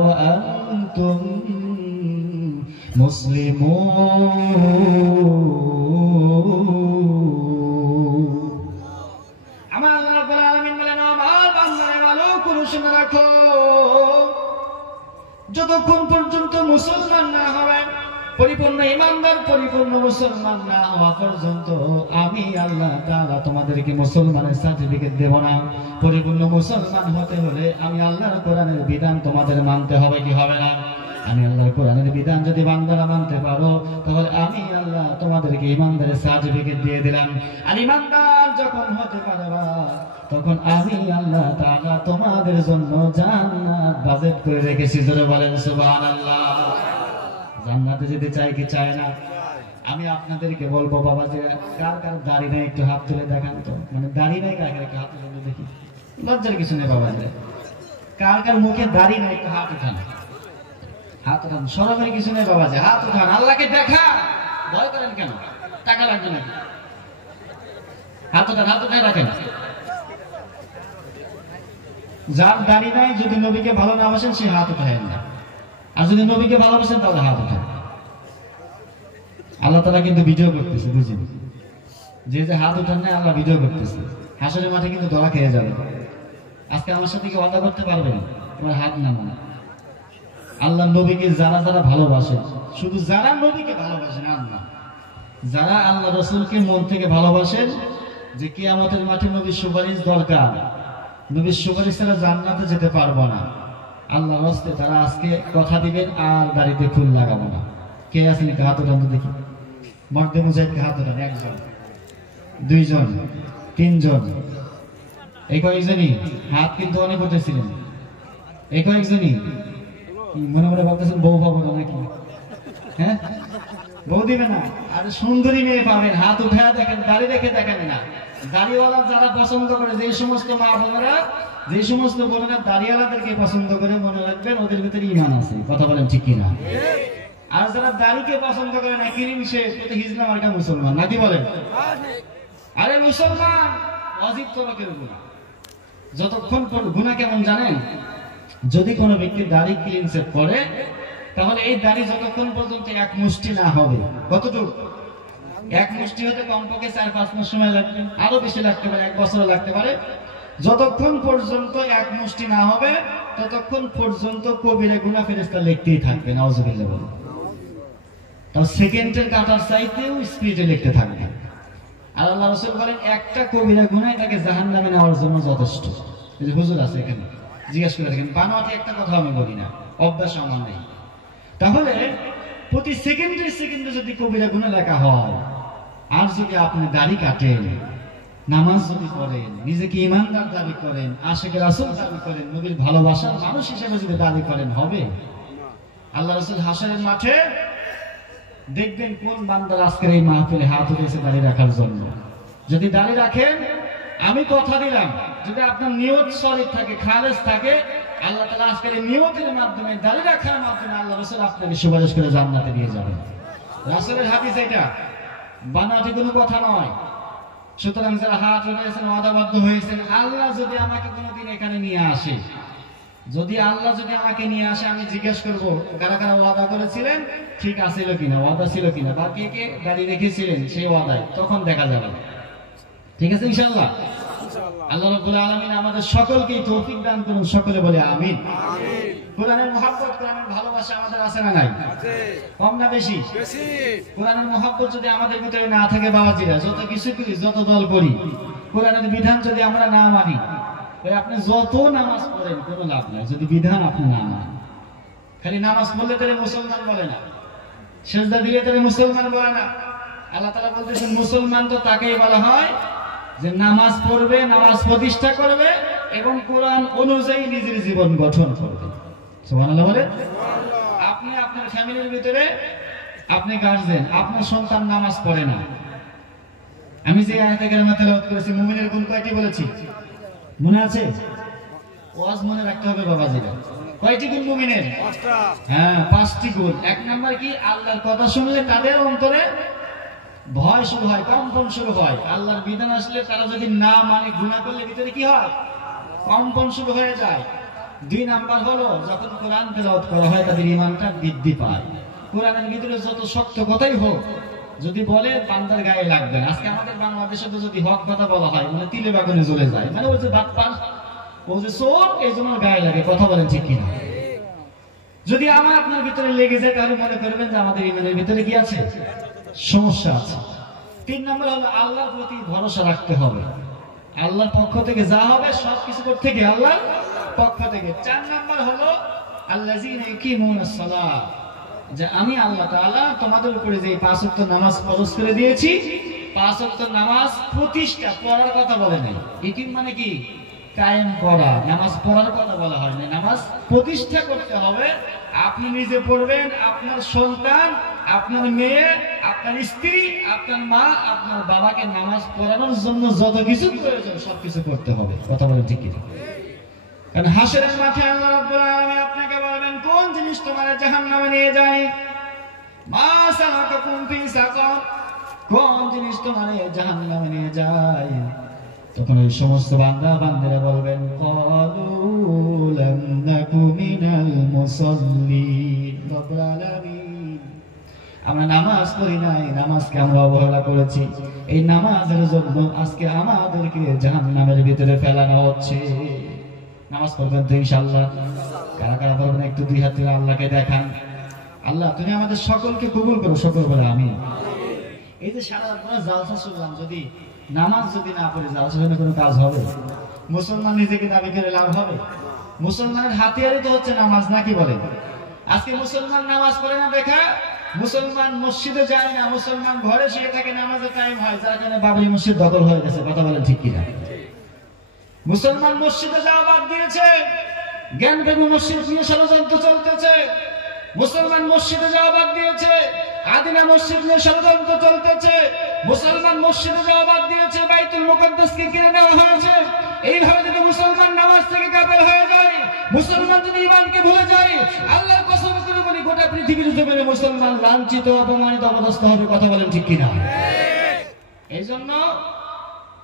ওয়া আনতুম মুসলিমুন। আমার আল্লাহ রাব্বুল আলামিন বলেন আমার বান্দারা ভালো করে শুনে রাখো, যতক্ষণ পর্যন্ত মুসলমান না হবে, পরিপূর্ণ ইমানদার পরিপূর্ণ মুসলমান না হওয়া পর্যন্ত আমি আল্লাহ তাআলা তোমাদেরকে মুসলমানের সার্টিফিকেট দেব না। পরিপূর্ণ মুসলমান হতে হলে আমি আল্লাহর কোরআনের বিধান তোমাদের মানতে হবে কি হবে না? আমি আল্লাহর কোরআনের বিধান যদি বান্দারা মানতে পারো, তাহলে আমি আল্লাহ তোমাদেরকে ইমানদারের সার্টিফিকেট দিয়ে দিলাম। আর ইমানদার যখন হতে পারবা, তখন আমি আল্লাহ তাআলা তোমাদের জন্য জান্নাত বাজেট করে রেখেছি। জোরে বলেন সুবহানাল্লাহ। জান্নাতে যেতে চাই কি চায় না? আমি আপনাদেরকে বলবো বাবা যে কার কার দাড়ি নাই একটু হাত তুলে দেখান তো। মানে দাড়ি নাই কার কার, একটু হাত তুলে দেখি। লজ্জার কিছু নেই বাবা, যে কার কার মুখে দাড়ি নাই একটু হাত উঠান, হাত উঠান। শরমের কিছু নেই বাবা, যে হাত উঠান। আল্লাহকে দেখা, ভয় করেন কেন? টাকা লাগবে নাকি? হাত উঠান, হাত উঠায় রাখেন। যার দাড়ি নাই, যদি নবীকে ভালো না বাসেন সে হাত উঠায় না, আর যদি নবীকে ভালোবাসেন তাহলে হাত উঠান। আল্লাহ তাআলা কিন্তু ভিডিও করতেছে, বুঝিনি যে যে হাত উঠান না, আল্লাহ ভিডিও করতেছে। হাসরের মাঠে কিন্তু ধরা খেয়ে যাবে। আজকে আমার সাথে কি ওয়াদা করতে পারবেন তোমার হাত নামানো? আল্লাহ নবীকে যারা যারা ভালোবাসেন, শুধু যারা নবীকে ভালোবাসেন, আল্লাহ যারা আল্লাহ রাসূলকে মন থেকে ভালোবাসেন, যে কিয়ামতের মাঠে নবীর সুপারিশ দরকার, নবীর সুপারিশ ছাড়া জান্নাতে যেতে পারবো না, আল্লাহর রাস্তায় তারা আজকে কথা দিবেন আর দাড়িতে ফুল লাগাবো না। কে আছেন একটু হাত উঠান দেখি। মর্দে মুজাহিদকে হাত উঠান। একজন, দুইজন, তিনজন, এই কয়েকজনই হাত কিন্তু অনেক উঠেছিলেন। এই কয়েকজনই মনে মনে ভাবতেছেন বউ পাবো না নাকি? হ্যাঁ, বউ দিবে না। আর সুন্দরী মেয়ে পাবেন, হাত উঠায় দেখেন, দাড়ি রেখে দেখেন না। দাড়িওয়ালা যারা পছন্দ করে, যে সমস্ত মা বোনেরা, যে সমস্ত বোনেরা দাড়িওয়ালাদেরকে পছন্দ করে, মনে রাখবেন ওদের ভিতরে ঈমান আছে। কথা বলেন ঠিক কিনা? আর যারা দাড়িকে পছন্দ করে না, কিরিম শেখ, ওটা হিজলা মার্কা মুসলমান নাকি বলেন? আরে মুসলমান ওয়াজিব তরকের গুনাহ। যতক্ষণ গুনাহ কেমন জানেন? যদি কোনো ব্যক্তি দাড়ি ক্লিন শেভ করে, তাহলে এই দাড়ি যতক্ষণ পর্যন্ত এক মুষ্টি না হবে, কতটুকু? এক মুষ্টি হতে কমপক্ষে 4-5 মাস সময় লাগবে, আরো বেশি লাগতে পারে, 1 বছর লাগতে পারে। যতক্ষণ পর্যন্ত এক মুষ্টি না হবে, ততক্ষণ পর্যন্ত কবিরা গুনাহ ফেরেশতা লিখতেই থাকবে। নাউজুবিল্লাহ বলে। তাও সেকেন্ডের কাটার চাইতেও স্পিডে লিখতে থাকবে। আর আল্লাহ রাসূল বলেন একটা কবিরা গুনাহ তাকে জাহান্নামে নেওয়ার জন্য যথেষ্ট। এই যে হুজুর আছে এখানে, জিজ্ঞাসা করে দেখেন, বানোয়াটি একটা কথা আমি বলি না, অভ্যাস আমার নেই। তাহলে প্রতি সেকেন্ডে যদি কবিরা গুনাহ লেখা হয়, আর যদি আপনি দাড়ি কাটেন, নামাজ যদি পড়েন, নিজেকে ইমানদার দাবি করেন, আশিকে রাসূল দাবি করেন, নবীর ভালোবাসার মানুষ হিসেবে যদি দাবি করেন, হবে? আল্লাহ রাসূল হাসরের মাঠে দেখবেন কোন বান্দার আজকের এই মাহফিলে হাত উঠেছে দাড়ি রাখার জন্য। যদি দাড়ি রাখেন, আমি কথা দিলাম, যদি আপনার নিয়ত সলিড থাকে, খালেস থাকে, আল্লাহ তাআলা আজকের এই নিয়তের মাধ্যমে, দাড়ি রাখার মাধ্যমে আল্লাহ রাসূল আপনাকে সুপারিশ করে জান্নাতে নিয়ে যাবেন। রাসূলের হাদিস এটা, বানাতে কোনো কথা নয়। সুতরাং যারা হাত উঠেছেন, ওয়াদাবদ্ধ হয়েছেন, আল্লাহ যদি আমাকে কোনোদিন এখানে নিয়ে আসে, যদি আল্লাহ যদি আমাকে নিয়ে আসে, আমি জিজ্ঞেস করব কারা কারা ওয়াদা করেছিলেন, ঠিক আছিল কিনা, ওয়াদা ছিল কিনা, বা কে কে দাঁড়িয়ে রেখেছিলেন সেই ওয়াদায়, তখন দেখা যাবে। ঠিক আছে ইনশাআল্লাহ। আল্লাহ রাব্বুল আলামিন আমাদের সকলকে তৌফিক দান করুন। সকলে বলে আমিন। কোরআনের মহব্বত, কোরআনের ভালোবাসা আমাদের আছে না নাই? আছে। কম না বেশি? বেশি। কোরআনের মহব্বত যদি আমাদের ভিতরে না থাকে বাবাজিরা, যত কিছু করি, যত দল করি, কোরআনের বিধান যদি আমরা না মানি, আপনি যত নামাজ পড়েন কোনো লাভ নাই যদি বিধান আপনি না মানেন। খালি নামাজ পড়লে তাহলে মুসলমান বলে না, সেজদা দিলে তাহলে মুসলমান বলে না, আল্লাহ তাআলা বলতেছেন মুসলমান তো তাকেই বলা হয় যে নামাজ পড়বে, নামাজ প্রতিষ্ঠা করবে এবং কোরআন অনুযায়ী নিজের জীবন গঠন করবে। সুবহানাল্লাহ বলে। আপনি আপনার ফ্যামিলির ভিতরে আপনি গার্জিয়ান, আপনার সন্তান নামাজ পড়ে না, আমি যে আয়াতে কারিমা তেলাওয়াত করেছি মুমিনের গুণ কয়টি বলেছি মনে আছে? ওয়াজ মনে রাখতে হবে বাবাজিরা। কয়টি গুণ মুমিনের? 5টা। হ্যাঁ 5টি গুণ। এক নাম্বার কি? আল্লাহর কথা শুনলে তাদের অন্তরে ভয় শুরু হয়, কম্পন শুরু হয়। আল্লাহর বিধান আসলে তারা যদি না মানে গুনাহ করলে ভিতরে কি হয়? কম্পন শুরু হয়ে যায়। 2 নাম্বার হলো যখন কোরআন তেলাওয়াত করা হয় তাদের ঈমানটা বৃদ্ধি পায়। কোরআনের ভিতরে যত শক্ত কথাই হোক যদি বলে বান্দার গায়ে লাগবে না। আজকে আমাদের বাংলাদেশে তো যদি হক কথা বলা হয় মানে তিলে বাগানে জ্বলে যায়, মানে ওই যে বাটপার, ও যে চোর, এই জন্য গায়ে লাগে। কথা বলেন ঠিক কিনা? যদি আমার আপনার ভিতরে লেগে যায় তাহলে মনে করবেন যে আমাদের ঈমানের ভিতরে কি আছে? সমস্যা আছে। 3 নাম্বার হলো আল্লাহর প্রতি ভরসা রাখতে হবে। আল্লাহর পক্ষ থেকে যা হবে সবকিছু করতে গিয়ে আল্লাহর পক্ষ থেকে। 4 নাম্বার হলো আল্লাযীনা ইয়াকিমুনাস সালাহ, যে আমি আল্লাহ তাআলা তোমাদের উপরে যে 5 ওয়াক্ত নামাজ ফরজ করে দিয়েছি, 5 ওয়াক্ত নামাজ প্রতিষ্ঠা, পড়ার কথা বলে নাই। ইকিম মানে কি? কায়েম করা। নামাজ পড়ার কথা বলা হয় না, নামাজ প্রতিষ্ঠা করতে হবে। আপনি নিজে পড়বেন, আপনার সন্তান, আপনার মেয়ে, আপনার স্ত্রী, আপনার মা, আপনার বাবাকে নামাজ পড়ানোর জন্য যত কিছু প্রয়োজন সবকিছু করতে হবে। কথা বলেন ঠিক কিনা? কারণ হাসরের মাঠে আল্লাহ রাব্বুল আলামিন আপনাকে বলবেন কোন জিনিস তোমার জাহান্নামে নিয়ে যায়? মা সালাকাকুম ফি সাকার, কোন জিনিস তোমার জাহান্নামে নিয়ে যায়? তখন ওই সমস্ত বান্দা বান্দিরা বলবেন ক্বালু লাম নাকু মিনাল মুসাল্লিন, রব্বুল আলামিন আমরা নামাজ পড়ি নাই, নামাজকে আমরা অবহেলা করেছি, এই নামাজের জন্য আজকে আমাদেরকে জাহান্নামের ভিতরে ফেলানো হচ্ছে। নামাজ পড়বেন তো ইনশাআল্লাহ? কারা কারা পড়বেন একটু 2 হাত তুলে আল্লাহকে দেখান। আল্লাহ তুমি আমাদের সকলকে কবুল করো, সকল বলে আমিন। এই যে সারা রাত জালসা শুনলাম, যদি নামাজ যদি না পড়ে জালসা শুনে কোনো কাজ হবে? মুসলমান নিজেকে দাবি করে লাভ হবে? মুসলমানের হাতিয়ারই তো হচ্ছে নামাজ, নাকি বলেন? আজকে মুসলমান নামাজ পড়ে না দেখা, মুসলমান মসজিদে যায় না, মুসলমান ঘরে শুয়ে থাকে, নামাজের টাইম হয়, যার কারণে বাবরি মসজিদ দখল হয়ে গেছে। কথা বলেন ঠিক কিনা? মুসলমান মসজিদে যাওয়া বাদ দিয়েছে, জ্ঞানবেগু মসজিদ নিয়ে ষড়যন্ত্র চলতেছে। মুসলমান মসজিদে যাওয়া বাদ দিয়েছে, আদিনা মসজিদ নিয়ে ষড়যন্ত্র চলতেছে। মুসলমান মসজিদে যাওয়া বাদ দিয়েছে, বাইতুল মুকাদ্দাসকে কিনে নেওয়া হয়েছে। এইভাবে যদি মুসলমান নামাজ থেকে কাফের হয়ে যায়, মুসলমান যদি ঈমানকে ভুলে যায়, আল্লাহর কসম করে বলি গোটা পৃথিবীর জমিনে মুসলমান লাঞ্ছিত, অপমানিত, অপদস্থ হবে। কথা বলেন ঠিক কিনা? এই জন্য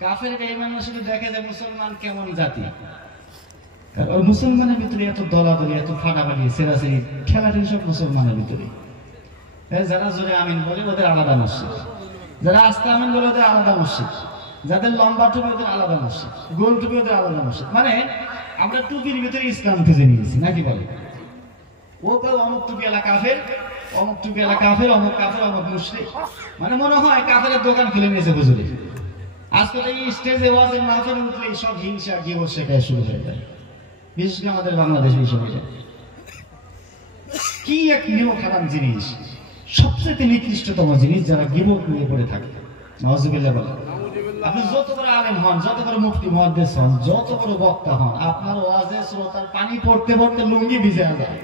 কাফের বেঈমান শুধু দেখে যে মুসলমান কেমন জাতি, কারণ মুসলমানের ভিতরে এত দলাদলি, এত ফাটাফাটি, সেরাসেরি, খেলাটেরি সব মুসলমানের ভিতরে। যারা জোরে আমিন বলে ওদের আলাদা মসজিদ, যারা আস্তে আমিন বলে ওদের আলাদা মসজিদ, যাদের লম্বা টুপি ওদের আলাদা মসজিদ, গোল টুপি ওদের আলাদা মসজিদ। মানে আমরা টুপির ভিতরে ইসলাম খুঁজে নিয়েছি, নাকি বলে? ও অমুক টুপিওয়ালা কাফের, অমুক টুপিওয়ালা কাফের, অমুক কাফের, অমুক মুশরিক। মানে মনে হয় কাফেরের দোকান খুলে নিয়েছে হুজুরে। আজকে এই স্টেজে ওয়াজের মাহফিলে উঠলে সব হিংসা গিবত শেখায় শুরু হয়ে যায়, বিশেষ করে আমাদের বাংলাদেশ বিষয়টা। কি এক নিয়ম খারাপ জিনিস, সবচেয়ে নিকৃষ্টতম জিনিস যারা গিবত নিয়ে পড়ে থাকে। নাউজুবিল্লাহ বলেন। আপনি যত বড় আলেম হন, যত বড় মুফতি মুহাদ্দিস হন, যত বড় বক্তা হন, আপনার ওয়াজে শ্রোতার পানি পড়তে পড়তে লুঙ্গি ভিজে যায়,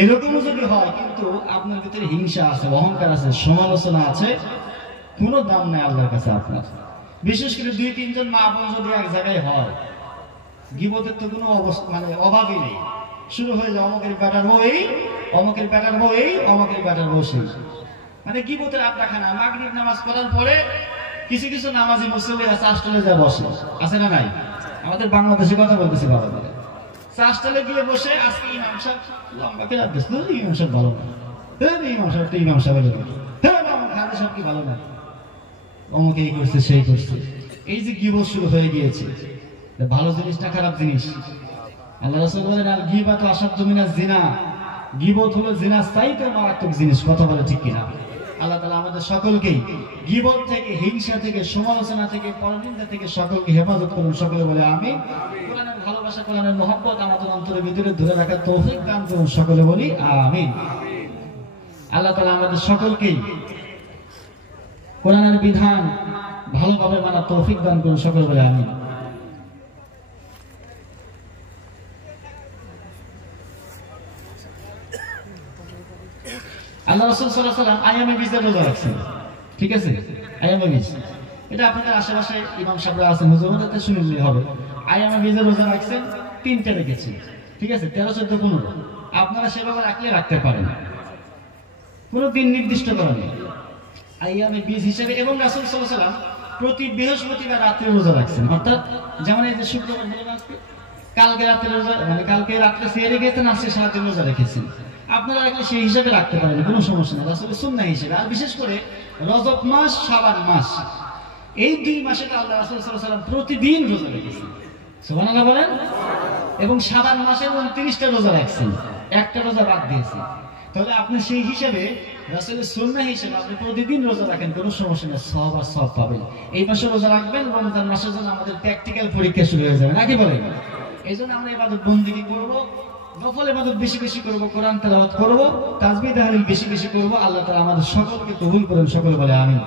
এরকমও যদি হয়, কিন্তু আপনার ভিতরে হিংসা আছে, অহংকার আছে, সমালোচনা আছে, কোনো দাম নাই আল্লাহর কাছে আপনার। বিশেষ করে 2-3 জন মা বোন যদি এক জায়গায় হয়, গিবতের তো কোনো মানে অভাবই নেই। শুরু হয়ে যায় অমকের ব্যাটার বউ এই, অমকের ব্যাটার বউ এই, অমকের ব্যাটার বউ সেই। মানে গিবতের আড্ডাখানা। মাগরিব নামাজ পড়ার পরে কিছু কিছু নামাজি মুসল্লিরা চাষটলে যা বসে, আছে না নাই? আমাদের বাংলাদেশে কথা বলতেছি বাবা, চাষটলে গিয়ে বসে আজকে ইমাম সাহেব লম্বা করে আদেশ, ইমাম সাহেব ভালো না, ইমাম সাহেব তো ইমাম সাহেব, খাদের সব কি ভালো না, অমুক এই করছে সেই করছে। এই যে গিবত শুরু হয়ে গিয়েছে, ভালো জিনিস না খারাপ জিনিস? আল্লাহ রাসূল বলেন আল গীবাতু আশাদ্দু মিনাজ জিনা, গীবত হলো জিনার চাইতে মারাত্মক জিনিস। কথা বলে ঠিক কিনা? আল্লাহ তাআলা আমাদের সকলকেই গীবত থেকে, হিংসা থেকে, সমালোচনা থেকে, পরনিন্দা থেকে সকলকে হেফাজত করুন। সকলে বলে আমিন। কোরআনের ভালোবাসা, কোরআনের মহব্বত আমাদের অন্তরের ভিতরে ধরে রাখার তৌফিক দান করুন। সকলে বলি আমিন। আল্লাহ তাআলা আমাদের সকলকেই কোরআনের বিধান ভালোভাবে মানার তৌফিক দান করুন সকল বলে আমিন। আল্লাহ রাসূল সাল্লাল্লাহু আলাইহি ওয়াসাল্লাম আইয়ামে বীজের রোজা রাখছেন, ঠিক আছে? আইয়ামে বীজ, এটা আপনাদের আশেপাশে ইমাম সাহেবরা আছেন, হুজুরদের শুনে নিলে হবে। আইয়ামে বীজের রোজা রাখছেন, 3টে রেখেছেন, ঠিক আছে? 13, 14, 15 আপনারা সেভাবে রাখলে রাখতে পারেন, কোনো দিন নির্দিষ্ট করেন আইয়ামে বীজ হিসেবে। এবং রাসূল সাল্লাল্লাহু আলাইহি ওয়াসাল্লাম প্রতি বৃহস্পতিবার রাত্রে রোজা রাখছেন, অর্থাৎ যেমন এই যে শুক্রবার হলো আজকে, কালকে রাত্রে রোজা, মানে কালকে রাত্রে সেহরি খেয়েছেন, আজকে সারাদিন রোজা রেখেছেন, আপনারা রাখলে সেই হিসাবে রাখতে পারেন, কোনো সমস্যা নেই, রাসূলের সুন্নাহ হিসেবে। আর বিশেষ করে রজব মাস, শাবান মাস, এই 2 মাসে আল্লাহ রাসূল সাল্লাল্লাহু আলাইহি ওয়াসাল্লাম প্রতিদিন রোজা রেখেছেন, সুবহানাল্লাহ বলেন। এবং শাবান মাসে 29টা রোজা রাখছেন, একটা রোজা বাদ দিয়েছেন। তাহলে আপনি সেই হিসাবে রাসূলের সুন্নাহ হিসেবে আপনি প্রতিদিন রোজা রাখেন, কোনো সমস্যা নেই, সওয়াব আর সওয়াব পাবেন। এই মাসে রোজা রাখবেন, রমজান মাসের জন্য আমাদের প্র্যাকটিক্যাল পরীক্ষা শুরু হয়ে যাবে, নাকি বলেন? এই জন্য আমরা ইবাদত বন্দেগী করব, নফল ইবাদত বেশি বেশি করব, কোরআন তেলাওয়াত করব, তাসবিহ তাহলিল বেশি বেশি করব। আল্লাহ তাআলা আমাদের সকলকে কবুল করেন, সকলে বলে আমিন।